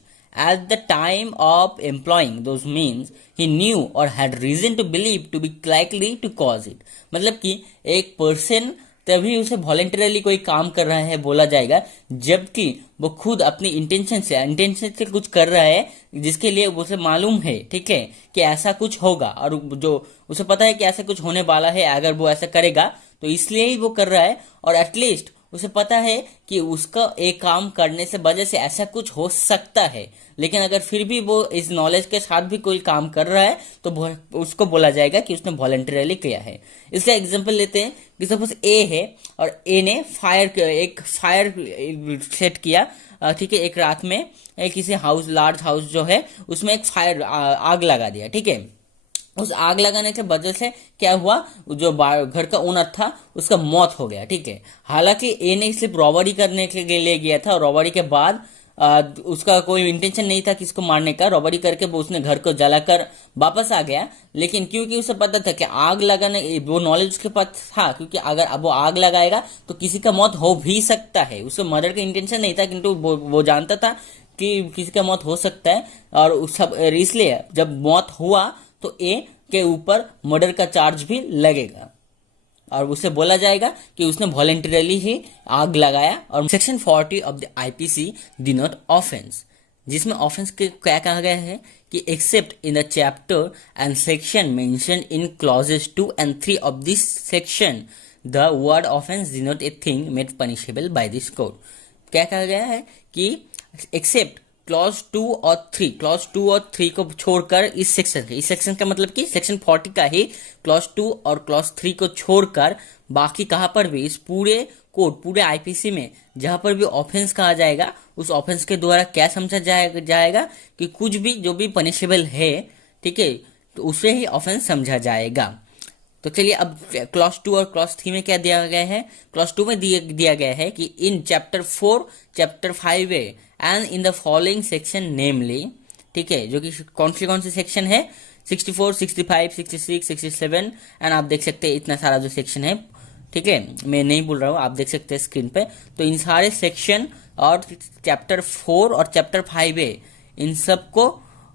at the time of employing those means he knew or had reason to believe to be likely to cause it। मतलब कि एक पर्सन तभी उसे वॉलंटरली कोई काम कर रहा है बोला जाएगा जबकि वो खुद अपनी इंटेंशन से कुछ कर रहा है जिसके लिए उसे मालूम है, ठीक है, कि ऐसा कुछ होगा और जो उसे पता है कि ऐसा कुछ होने वाला है अगर वो ऐसा करेगा, तो इसलिए ही वो कर रहा है। और एटलीस्ट उसे पता है कि उसका एक काम करने से वजह से ऐसा कुछ हो सकता है, लेकिन अगर फिर भी वो इस नॉलेज के साथ भी कोई काम कर रहा है तो उसको बोला जाएगा कि उसने वॉलंटरली किया है। इसका एग्जांपल लेते हैं कि सपोज ए है और ए ने एक फायर सेट किया, ठीक है, एक रात में किसी लार्ज हाउस जो है उसमें एक फायर आग लगा दिया, ठीक है। उस आग लगाने के वजह से क्या हुआ, जो घर का ओनर था उसका मौत हो गया, ठीक है। हालांकि ए ने सिर्फ रॉबरी करने के लिए गया था और रॉबरी के बाद उसका कोई इंटेंशन नहीं था किसको मारने का। रॉबरी करके वो उसने घर को जलाकर वापस आ गया, लेकिन क्योंकि उसे पता था कि आग लगाने, वो नॉलेज उसके पास था क्योंकि अगर अब वो आग लगाएगा तो किसी का मौत हो भी सकता है। उसे मर्डर का इंटेंशन नहीं था किंतु वो जानता था कि किसी का मौत हो सकता है और सब इसलिए जब मौत हुआ तो ए के ऊपर मर्डर का चार्ज भी लगेगा। और उसे बोला जाएगा कि उसने वॉलेंटरली ही आग लगाया। और section 40 of the IPC denote offence, जिसमें ऑफेंस के क्या कहा गया है कि except in the chapter and section mentioned in clauses 2 and 3 of this section the word offence denote a thing made punishable by this code. क्या कहा गया है कि एक्सेप्ट क्लॉज 2 और 3 को छोड़कर इस सेक्शन का मतलब कि सेक्शन 40 का ही क्लॉज 2 और क्लॉज 3 को छोड़कर बाकी कहाँ पर भी इस पूरे कोड, पूरे आईपीसी में जहां पर भी ऑफेंस कहा जाएगा, उस ऑफेंस के द्वारा क्या समझा जाएगा कि कुछ भी जो भी पनिशेबल है, ठीक है, तो उसे ही ऑफेंस समझा जाएगा। तो चलिए अब क्लॉज 2 और क्लॉज 3 में क्या दिया गया है। क्लॉज 2 में दिया गया है कि in chapter 4, chapter 5A and in the following section namely, ठीक है, जो कि कौन सी सेक्शन है, 64, 65, 66, 67 एंड आप देख सकते हैं इतना सारा जो सेक्शन है, ठीक है, मैं नहीं बोल रहा हूँ, आप देख सकते हैं स्क्रीन पे। तो इन सारे सेक्शन और चैप्टर 4 और चैप्टर 5A, इन सबको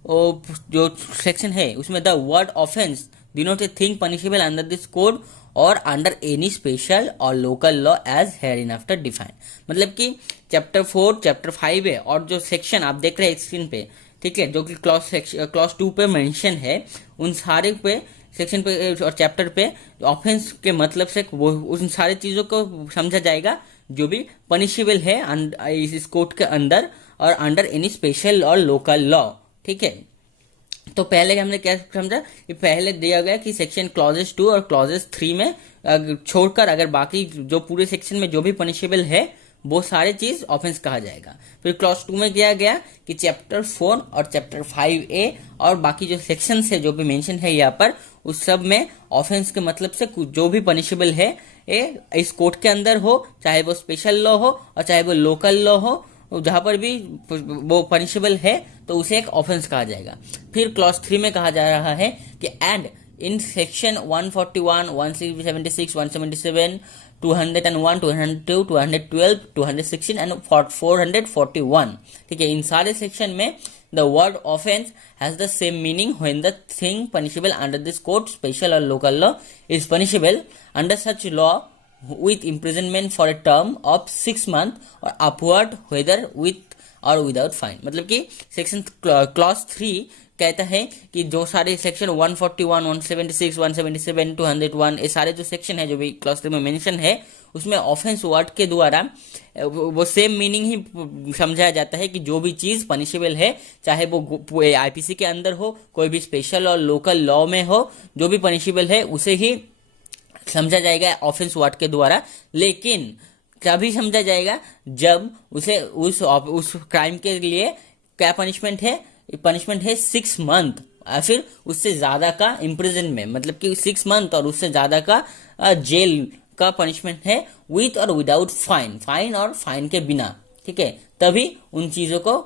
जो सेक्शन है उसमें the word offence denote a thing punishable under this code और अंडर एनी स्पेशल और लोकल लॉ एज हेयरइनआफ्टर डिफाइंड। मतलब कि चैप्टर 4, चैप्टर 5A और जो सेक्शन आप देख रहे हैं स्क्रीन पे, ठीक है, जो कि क्लॉज 2 पे मेंशन है, उन सारे पे सेक्शन पे और चैप्टर पे ऑफेंस के मतलब से वो उन सारी चीजों को समझा जाएगा जो भी पनिशेबल है इस कोड के अंदर और अंडर एनी स्पेशल और लोकल लॉ, ठीक है। तो पहले हमने क्या समझा कि पहले दिया गया कि सेक्शन क्लॉजेस 2 और क्लॉजेस 3 में छोड़कर अगर बाकी जो पूरे सेक्शन में जो भी पनिशेबल है वो सारे चीज ऑफेंस कहा जाएगा। फिर क्लॉज 2 में किया गया कि चैप्टर 4 और चैप्टर 5A और बाकी जो सेक्शन है जो भी मेंशन है यहाँ पर, उस सब में ऑफेंस के मतलब से जो भी पनिशेबल है इस कोड के अंदर हो, चाहे वो स्पेशल लॉ हो और चाहे वो लोकल लॉ हो, जहां पर भी वो पनिशेबल है तो उसे एक ऑफेंस कहा जाएगा। फिर क्लॉज 3 में कहा जा रहा है कि एंड इन सेक्शन 141, 176, 177, 201, 202, 212, 216 एंड 441, ठीक है, इन सारे सेक्शन में the word offence has the same meaning when the thing punishable under this code, special और local law, is punishable under such law with imprisonment for a term of 6 months or upward whether with or without fine। मतलब कि सेक्शन क्लॉज 3 कहता है कि जो सारे सेक्शन 141, 176, 177, 201 ये सारे जो सेक्शन है जो भी क्लॉज 3 में मेंशन है, उसमें ऑफेंस वर्ड के द्वारा वो सेम मीनिंग ही समझाया जाता है कि जो भी चीज पनिशेबल है, चाहे वो आईपीसी के अंदर हो, कोई भी स्पेशल और लोकल लॉ में हो, जो भी पनिशेबल है उसे ही समझा जाएगा ऑफेंस वर्ड के द्वारा। लेकिन तभी समझा जाएगा जब उसे उस क्राइम के लिए क्या पनिशमेंट है 6 मंथ या फिर उससे ज्यादा का इम्प्रिजनमेंट, मतलब कि 6 मंथ और उससे ज्यादा का जेल का पनिशमेंट है विथ और विदाउट फाइन और फाइन के बिना, ठीक है, तभी उन चीजों को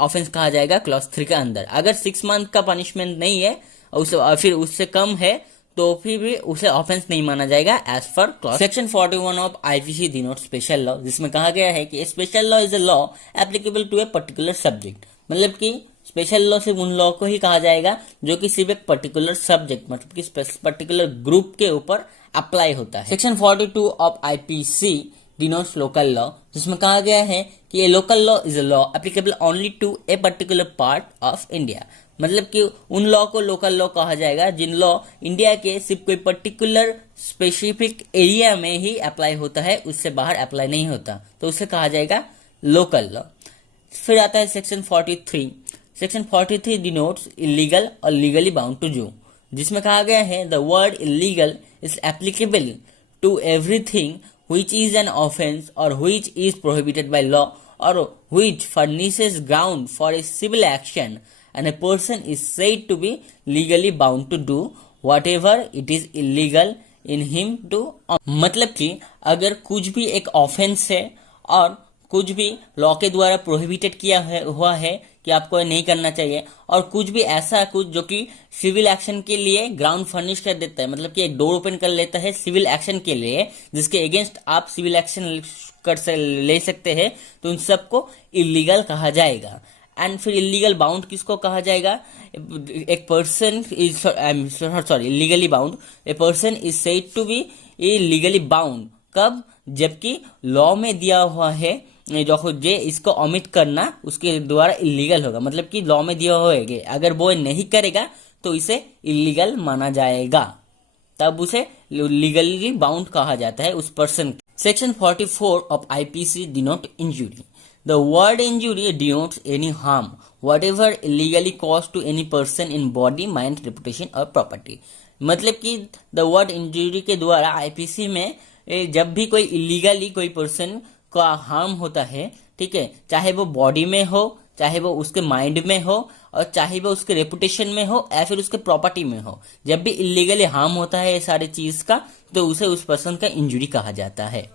ऑफेंस कहा जाएगा क्लॉज 3 के अंदर। अगर 6 मंथ का पनिशमेंट नहीं है और फिर उससे कम है तो फिर भी उसे ऑफेंस नहीं माना जाएगा as per clause section 41 of IPC denote special law, जिसमें कहा गया है कि special law is a law applicable to a particular subject. मतलब कि स्पेशल लॉ सिर्फ उन लॉ को ही कहा जाएगा जो कि सिर्फ एक पर्टिकुलर सब्जेक्ट, मतलब कि पर्टिकुलर ग्रुप के ऊपर अप्लाई होता है। Section 42 of IPC denotes local law, जिसमें कहा गया है कि ये local law is a law applicable only to a particular part of India. मतलब कि उन लॉ को लोकल लॉ कहा जाएगा जिन लॉ इंडिया के सिर्फ कोई पर्टिकुलर स्पेसिफिक एरिया में ही अप्लाई होता है, उससे बाहर अप्लाई नहीं होता, तो उसे कहा जाएगा लोकल लॉ। फिर आता है सेक्शन 43। सेक्शन 43 डिनोट्स इलीगल और लीगली बाउंड टू डू, जिसमें कहा गया है the word illegal is applicable to everything which is an offense or which is prohibited by law or which furnishes ground for a civil action and a person is said to be legally bound to do whatever it is illegal in him to। मतलब कि अगर कुछ भी एक ऑफेंस है और कुछ भी लॉ के द्वारा प्रोहिबिटेड किया हुआ है कि आपको नहीं करना चाहिए, और कुछ भी ऐसा कुछ जो कि सिविल एक्शन के लिए ग्राउंड फर्निश कर देता है, मतलब कि एक डोर ओपन कर लेता है सिविल एक्शन के लिए जिसके अगेंस्ट आप सिविल एक्शन ले सकते हैं, तो उन सबको इलीगल कहा जाएगा। एंड फिर इलीगल बाउंड किसको कहा जाएगा? एक person is sorry legally bound, a person is said to be legally bound कब? जबकि लॉ में दिया हुआ है जो जे इसको ओमिट करना उसके द्वारा इलीगल होगा, मतलब कि लॉ में दिया हुआ है अगर वो नहीं करेगा तो इसे इलीगल माना जाएगा, तब उसे लीगली बाउंड कहा जाता है उस person. Section 44 of IPC denote injury. The word injury denotes any harm, whatever illegally caused to any person in body, mind, reputation or property। मतलब कि the word injury के द्वारा आईपीसी में जब भी कोई इलीगली कोई पर्सन का हार्म होता है, ठीक है, चाहे वो बॉडी में हो, चाहे वो उसके माइंड में हो, और चाहे वो उसके रेपुटेशन में हो या फिर उसके प्रॉपर्टी में हो, जब भी इलीगली हार्म होता है ये सारे चीज का, तो उसे उस पर्सन का इंजुरी कहा जाता है।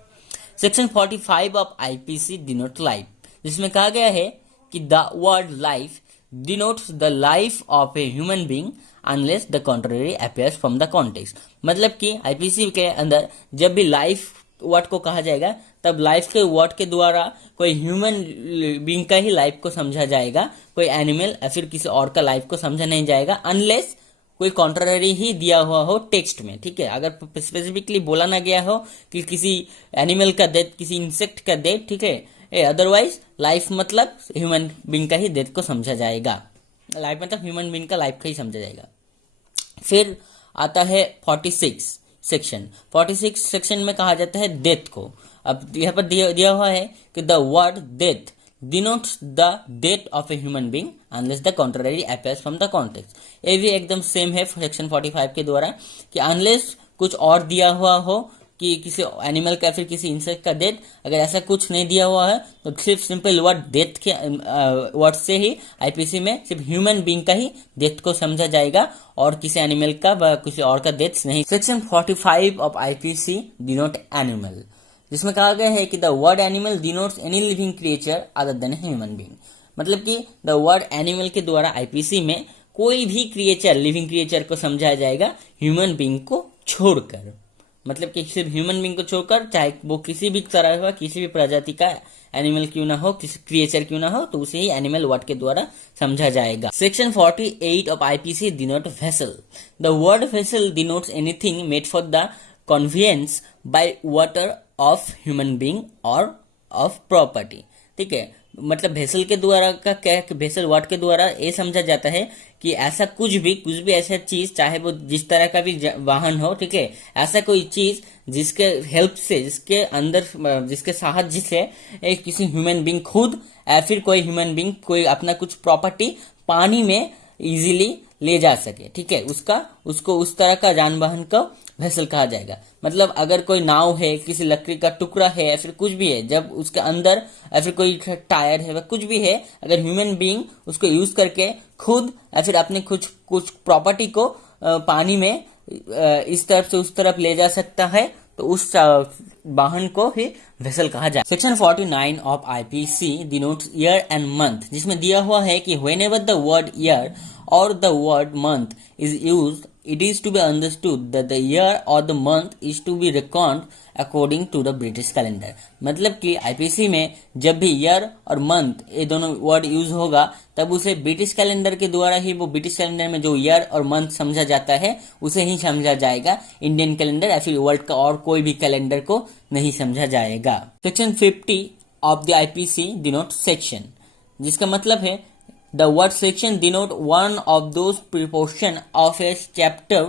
Section 45 of IPC denote life, जिसमें कहा गया है कि the word life denotes the life of a human being unless the contrary appears from the context. मतलब कि आईपीसी के अंदर जब भी लाइफ वर्ड को कहा जाएगा तब लाइफ के वर्ड के द्वारा कोई ह्यूमन बीइंग का ही लाइफ को समझा जाएगा, कोई एनिमल या फिर किसी और का लाइफ को समझा नहीं जाएगा अनलेस कोई कॉन्ट्ररी ही दिया हुआ हो टेक्स्ट में, ठीक है। अगर स्पेसिफिकली बोला ना गया हो कि किसी एनिमल का डेथ, किसी इंसेक्ट का डेथ, ठीक है, अदरवाइज लाइफ मतलब ह्यूमन बीइंग का ही डेथ को समझा जाएगा, लाइफ मतलब ह्यूमन बीइंग का लाइफ का ही समझा जाएगा। फिर आता है 46 सेक्शन। 46 सेक्शन में कहा जाता है डेथ को। अब यहाँ पर दिया हुआ है कि the word death denotes the death of a human being unless the contrary appears from the context. ये भी एकदम सेम है सेक्शन 45 के द्वारा कि अनलेस कुछ और दिया हुआ हो कि किसी एनिमल का फिर किसी इंसेक्ट का डेथ, अगर ऐसा कुछ नहीं दिया हुआ है तो सिर्फ सिंपल वर्ड डेथ के वर्ड से ही आईपीसी में सिर्फ ह्यूमन बीइंग का ही डेथ को समझा जाएगा और किसी एनिमल का व किसी और का डेथ नहीं। Section 45 of IPC denote animal, जिसमें कहा गया है कि the word animal denotes any living creature other than human being. मतलब कि द वर्ड एनिमल के द्वारा आईपीसी में कोई भी क्रिएचर, लिविंग क्रिएचर को समझाया जाएगा ह्यूमन बीइंग को छोड़कर। मतलब कि सिर्फ ह्यूमन बीइंग को छोड़कर, चाहे वो किसी भी तरह का, किसी भी प्रजाति का एनिमल क्यों ना हो, किसी क्रिएचर क्यों ना हो, तो उसे ही एनिमल वर्ड के द्वारा समझा जाएगा। Section 48 of IPC denote vessel. The word vessel denotes anything made for the convenience by water of human being और ऑफ प्रॉपर्टी, ठीक है। मतलब भेसल के द्वारा का क्या, भेसल वर्ड के द्वारा ये समझा जाता है कि ऐसा कुछ भी ऐसा चीज, चाहे वो जिस तरह का भी वाहन हो, ठीक है, ऐसा कोई चीज जिसके हेल्प से, जिसके अंदर, जिसके साहाय्य से किसी ह्यूमन बीइंग खुद या फिर कोई ह्यूमन बीइंग कोई अपना कुछ प्रॉपर्टी पानी में इजीली ले जा सके, ठीक है, उसको उस तरह का जानवाहन का वेसल कहा जाएगा। मतलब अगर कोई नाव है, किसी लकड़ी का टुकड़ा है या फिर कुछ भी है, जब उसके अंदर या फिर कोई टायर है, कुछ भी है, अगर ह्यूमन बीइंग उसको यूज करके खुद या फिर अपने कुछ प्रॉपर्टी को पानी में इस तरफ से उस तरफ ले जा सकता है, तो उस वाहन को ही वेसल कहा जाए। Section 49 of IPC denotes year and month, जिसमें दिया हुआ है कि whenever the word year or the word month is used, it is to be understood that the year or the month is to be reckoned according to the British calendar। मतलब कि आईपीसी में जब भी ईयर और मंथ ये दोनों वर्ड यूज होगा तब उसे ब्रिटिश कैलेंडर के द्वारा ही, वो ब्रिटिश कैलेंडर में जो ईयर और मंथ समझा जाता है उसे ही समझा जाएगा, इंडियन कैलेंडर या फिर वर्ल्ड का और कोई भी कैलेंडर को नहीं समझा जाएगा। Section 50 of the IPC denote section, जिसका मतलब है the word section denote one of those proportion of a chapter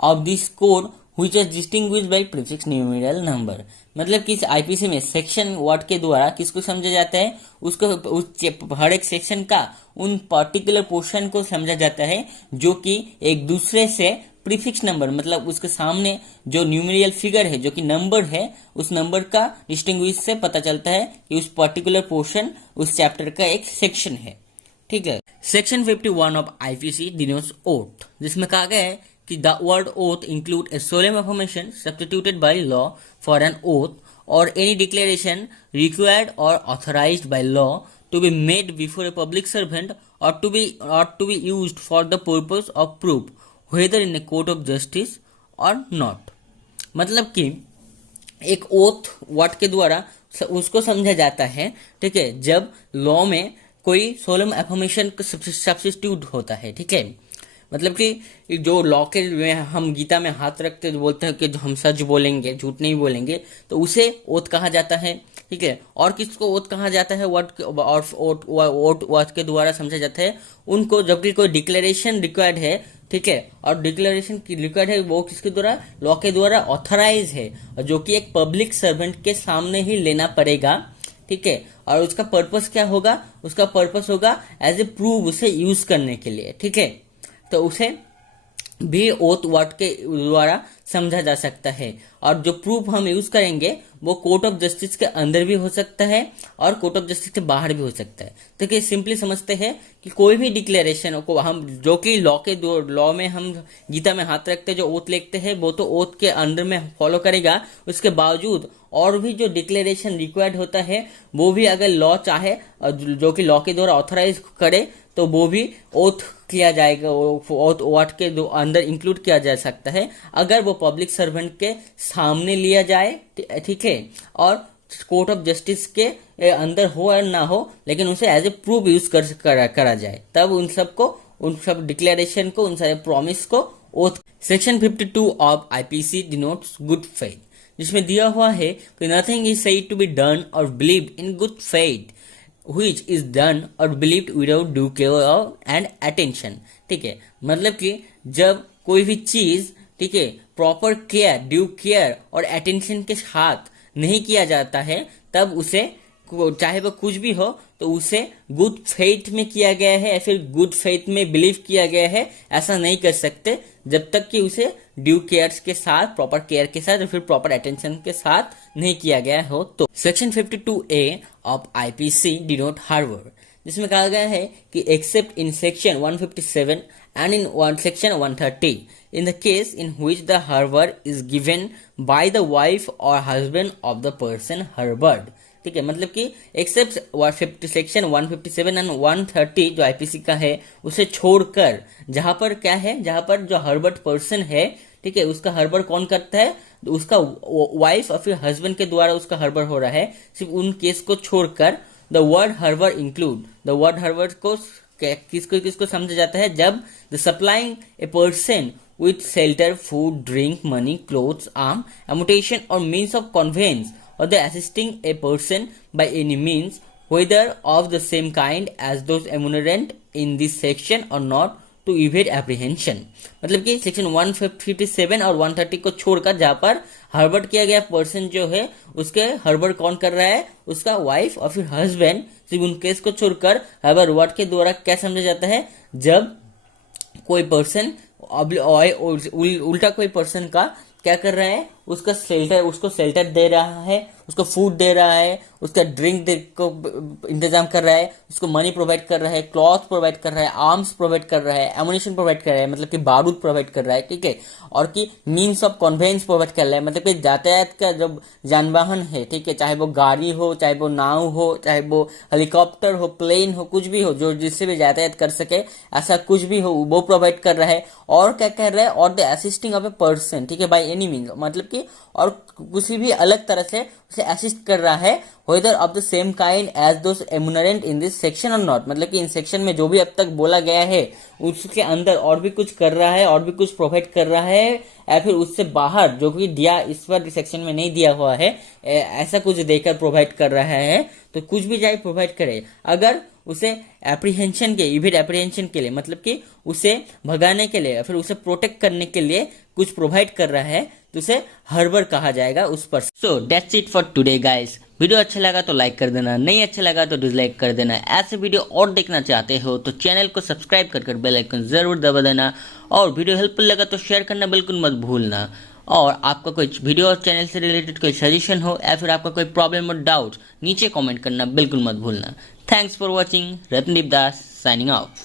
of this code which is distinguished by prefix numeral number। मतलब कि आईपीसी में सेक्शन वर्ड के द्वारा किसको समझा जाता है, उसको उस हर एक सेक्शन का उन पर्टिकुलर पोर्शन को समझा जाता है जो कि एक दूसरे से प्रीफिक्स नंबर, मतलब उसके सामने जो न्यूमेरियल फिगर है, जो कि नंबर है, उस नंबर का डिस्टिंग्विश से पता चलता है कि उस पर्टिकुलर पोर्शन उस चैप्टर का एक सेक्शन है, ठीक है। Section 51 of IPC denotes oath, जिसमें कहा गया है कि the word oath include a solemn affirmation substituted by law for an oath और एनी डिक्लेरेशन रिक्वायर्ड और authorised by law to be made before a public servant और to be used for the purpose of proof whether in a court of justice और नॉट। मतलब कि एक ओथ वर्ड के द्वारा उसको समझा जाता है, ठीक है, जब लॉ में कोई सोलम अफर्मेशन का सब्स्टिट्यूट होता है, ठीक है। मतलब कि जो लॉ के में हम गीता में हाथ रखते तो बोलते हैं कि जो हम सच बोलेंगे, झूठ नहीं बोलेंगे, तो उसे ओथ कहा जाता है, ठीक है। और किसको ओथ कहा जाता है, वर्ड और ओथ के द्वारा समझा जाता है उनको, जबकि कोई डिक्लेरेशन रिक्वायर्ड है, ठीक है। और डिक्लेरेशन रिक्वायर्ड है वो किसके द्वारा, लॉ के द्वारा ऑथराइज है, और जो कि एक पब्लिक सर्वेंट के सामने ही लेना पड़ेगा, ठीक है। और उसका पर्पस क्या होगा, उसका पर्पस होगा एज ए प्रूफ, उसे यूज करने के लिए, ठीक है। तो उसे भी ओथ वर्ड के द्वारा समझा जा सकता है। और जो प्रूफ हम यूज करेंगे वो कोर्ट ऑफ जस्टिस के अंदर भी हो सकता है और कोर्ट ऑफ जस्टिस के बाहर भी हो सकता है। तो कि सिंपली समझते हैं कि कोई भी डिक्लेरेशन को हम, जो कि लॉ में हम गीता में हाथ रखते जो ओथ लिखते हैं वो तो ओथ के अंदर में फॉलो करेगा, उसके बावजूद और भी जो डिक्लेरेशन रिक्वायर्ड होता है वो भी अगर लॉ चाहे जो कि लॉ के द्वारा ऑथराइज करे तो वो भी ओथ किया जाएगा, ओथ वर्ड के अंदर इंक्लूड किया जा सकता है अगर वो पब्लिक सर्वेंट के सामने लिया जाए, ठीक है। और कोर्ट ऑफ जस्टिस के अंदर हो या ना हो, लेकिन उसे एज ए प्रूफ यूज करा जाए, तब उन सब डिक्लेरेशन को, उन सारे प्रॉमिस को oath. Section 52 of IPC denotes good faith, जिसमें दिया हुआ है कि nothing is said to be done और believed in good faith which is done or believed without due care and attention, ठीक है। मतलब कि जब कोई भी चीज, ठीक है, प्रॉपर केयर, ड्यू केयर और अटेंशन के साथ नहीं किया जाता है, तब उसे, चाहे वो कुछ भी हो, तो उसे गुड फेथ में किया गया है या फिर गुड फेथ में बिलीव किया गया है, ऐसा नहीं कर सकते जब तक कि उसे ड्यू केयर के साथ, प्रॉपर केयर के साथ या फिर प्रॉपर अटेंशन के साथ नहीं किया गया हो। तो section 52A of IPC denote harbour, जिसमें कहा गया है कि except in section 157 and in section 130 in the case in which the harbour is given by the wife or husband of the person harbored, ठीक है। मतलब कि एक्सेप्ट सेक्शन 157 एंड 130 जो आईपीसी का है उसे छोड़कर, जहां पर क्या है, जहां पर जो हर्बर्ड पर्सन है, ठीक है, उसका हर्बर कौन करता है, उसका वाइफ और फिर हस्बैंड के द्वारा उसका हर्बर हो रहा है, सिर्फ उन केस को छोड़कर the word harbour include, the word harbour को किसको समझा जाता है, जब the supplying a person with shelter, food, drink, money, clothes, arm, ammunition or means of conveyance, or the assisting a person by any means, whether of the same kind as those enumerated in this section or not, to evade apprehension। मतलब कि सेक्शन 157 और 130 को छोड़कर जहां पर हर्बर्ड किया गया पर्सन जो है, उसके हर्बर्ड कौन कर रहा है, उसका वाइफ और फिर हस्बैंड, सिर्फ उन केस को छोड़कर हर्बर्ड वर्ड के द्वारा क्या समझा जाता है, जब कोई पर्सन उल्टा कोई पर्सन का क्या कर रहा है, उसको शेल्टर दे रहा है, उसको फूड दे रहा है, उसका ड्रिंक को इंतजाम कर रहा है, उसको मनी प्रोवाइड कर रहा है, क्लॉथ प्रोवाइड कर रहा है, आर्म्स प्रोवाइड कर रहा है, एमुनिशन प्रोवाइड कर रहा है, मतलब कि बारूद प्रोवाइड कर रहा है, ठीक है। और कि मीन्स ऑफ कन्वेंस प्रोवाइड कर रहा है, मतलब कि यातायात का जब जानवाहन है, ठीक है, चाहे वो गाड़ी हो, चाहे वो नाव हो, चाहे वो हेलीकॉप्टर हो, प्लेन हो, कुछ भी हो, जो जिससे भी यातायात कर सके, ऐसा कुछ भी हो वो प्रोवाइड कर रहा है। और क्या कर रहा है, और the assisting of a person, ठीक है, बाय एनी मीन्स, मतलब कि और किसी भी अलग तरह से उसे असिस्ट कर रहा है, whether of the same kind as those enumerated in this section or not, मतलब कि इन सेक्शन में जो भी अब तक बोला गया है उसके अंदर और भी कुछ कर रहा है, और भी कुछ प्रोवाइड कर रहा है, या फिर उससे बाहर जो भी दिया इस पर सेक्शन में नहीं दिया हुआ है, ऐसा कुछ देकर प्रोवाइड कर रहा है, तो कुछ भी जाए प्रोवाइड करे। अगर उसे एप्रीहेंशन के, इविड एप्रीहेंशन के लिए, मतलब कि उसे भगाने के लिए, फिर उसे प्रोटेक्ट करने के लिए कुछ प्रोवाइड कर रहा है, तो उसे हर्बर कहा जाएगा उस पर। So that's it for today guys. Video अच्छा लगा तो लाइक कर देना, नहीं अच्छा लगा तो डिसलाइक कर देना। ऐसे वीडियो और देखना चाहते हो तो चैनल को सब्सक्राइब कर बेल आइकन जरूर दबा देना, और वीडियो हेल्पफुल लगा तो शेयर करना बिल्कुल मत भूलना। और आपका कोई वीडियो और चैनल से रिलेटेड कोई सजेशन हो या फिर आपका कोई प्रॉब्लम और डाउट नीचे कमेंट करना बिल्कुल मत भूलना। Thanks for watching. Ratnadeep Das signing off.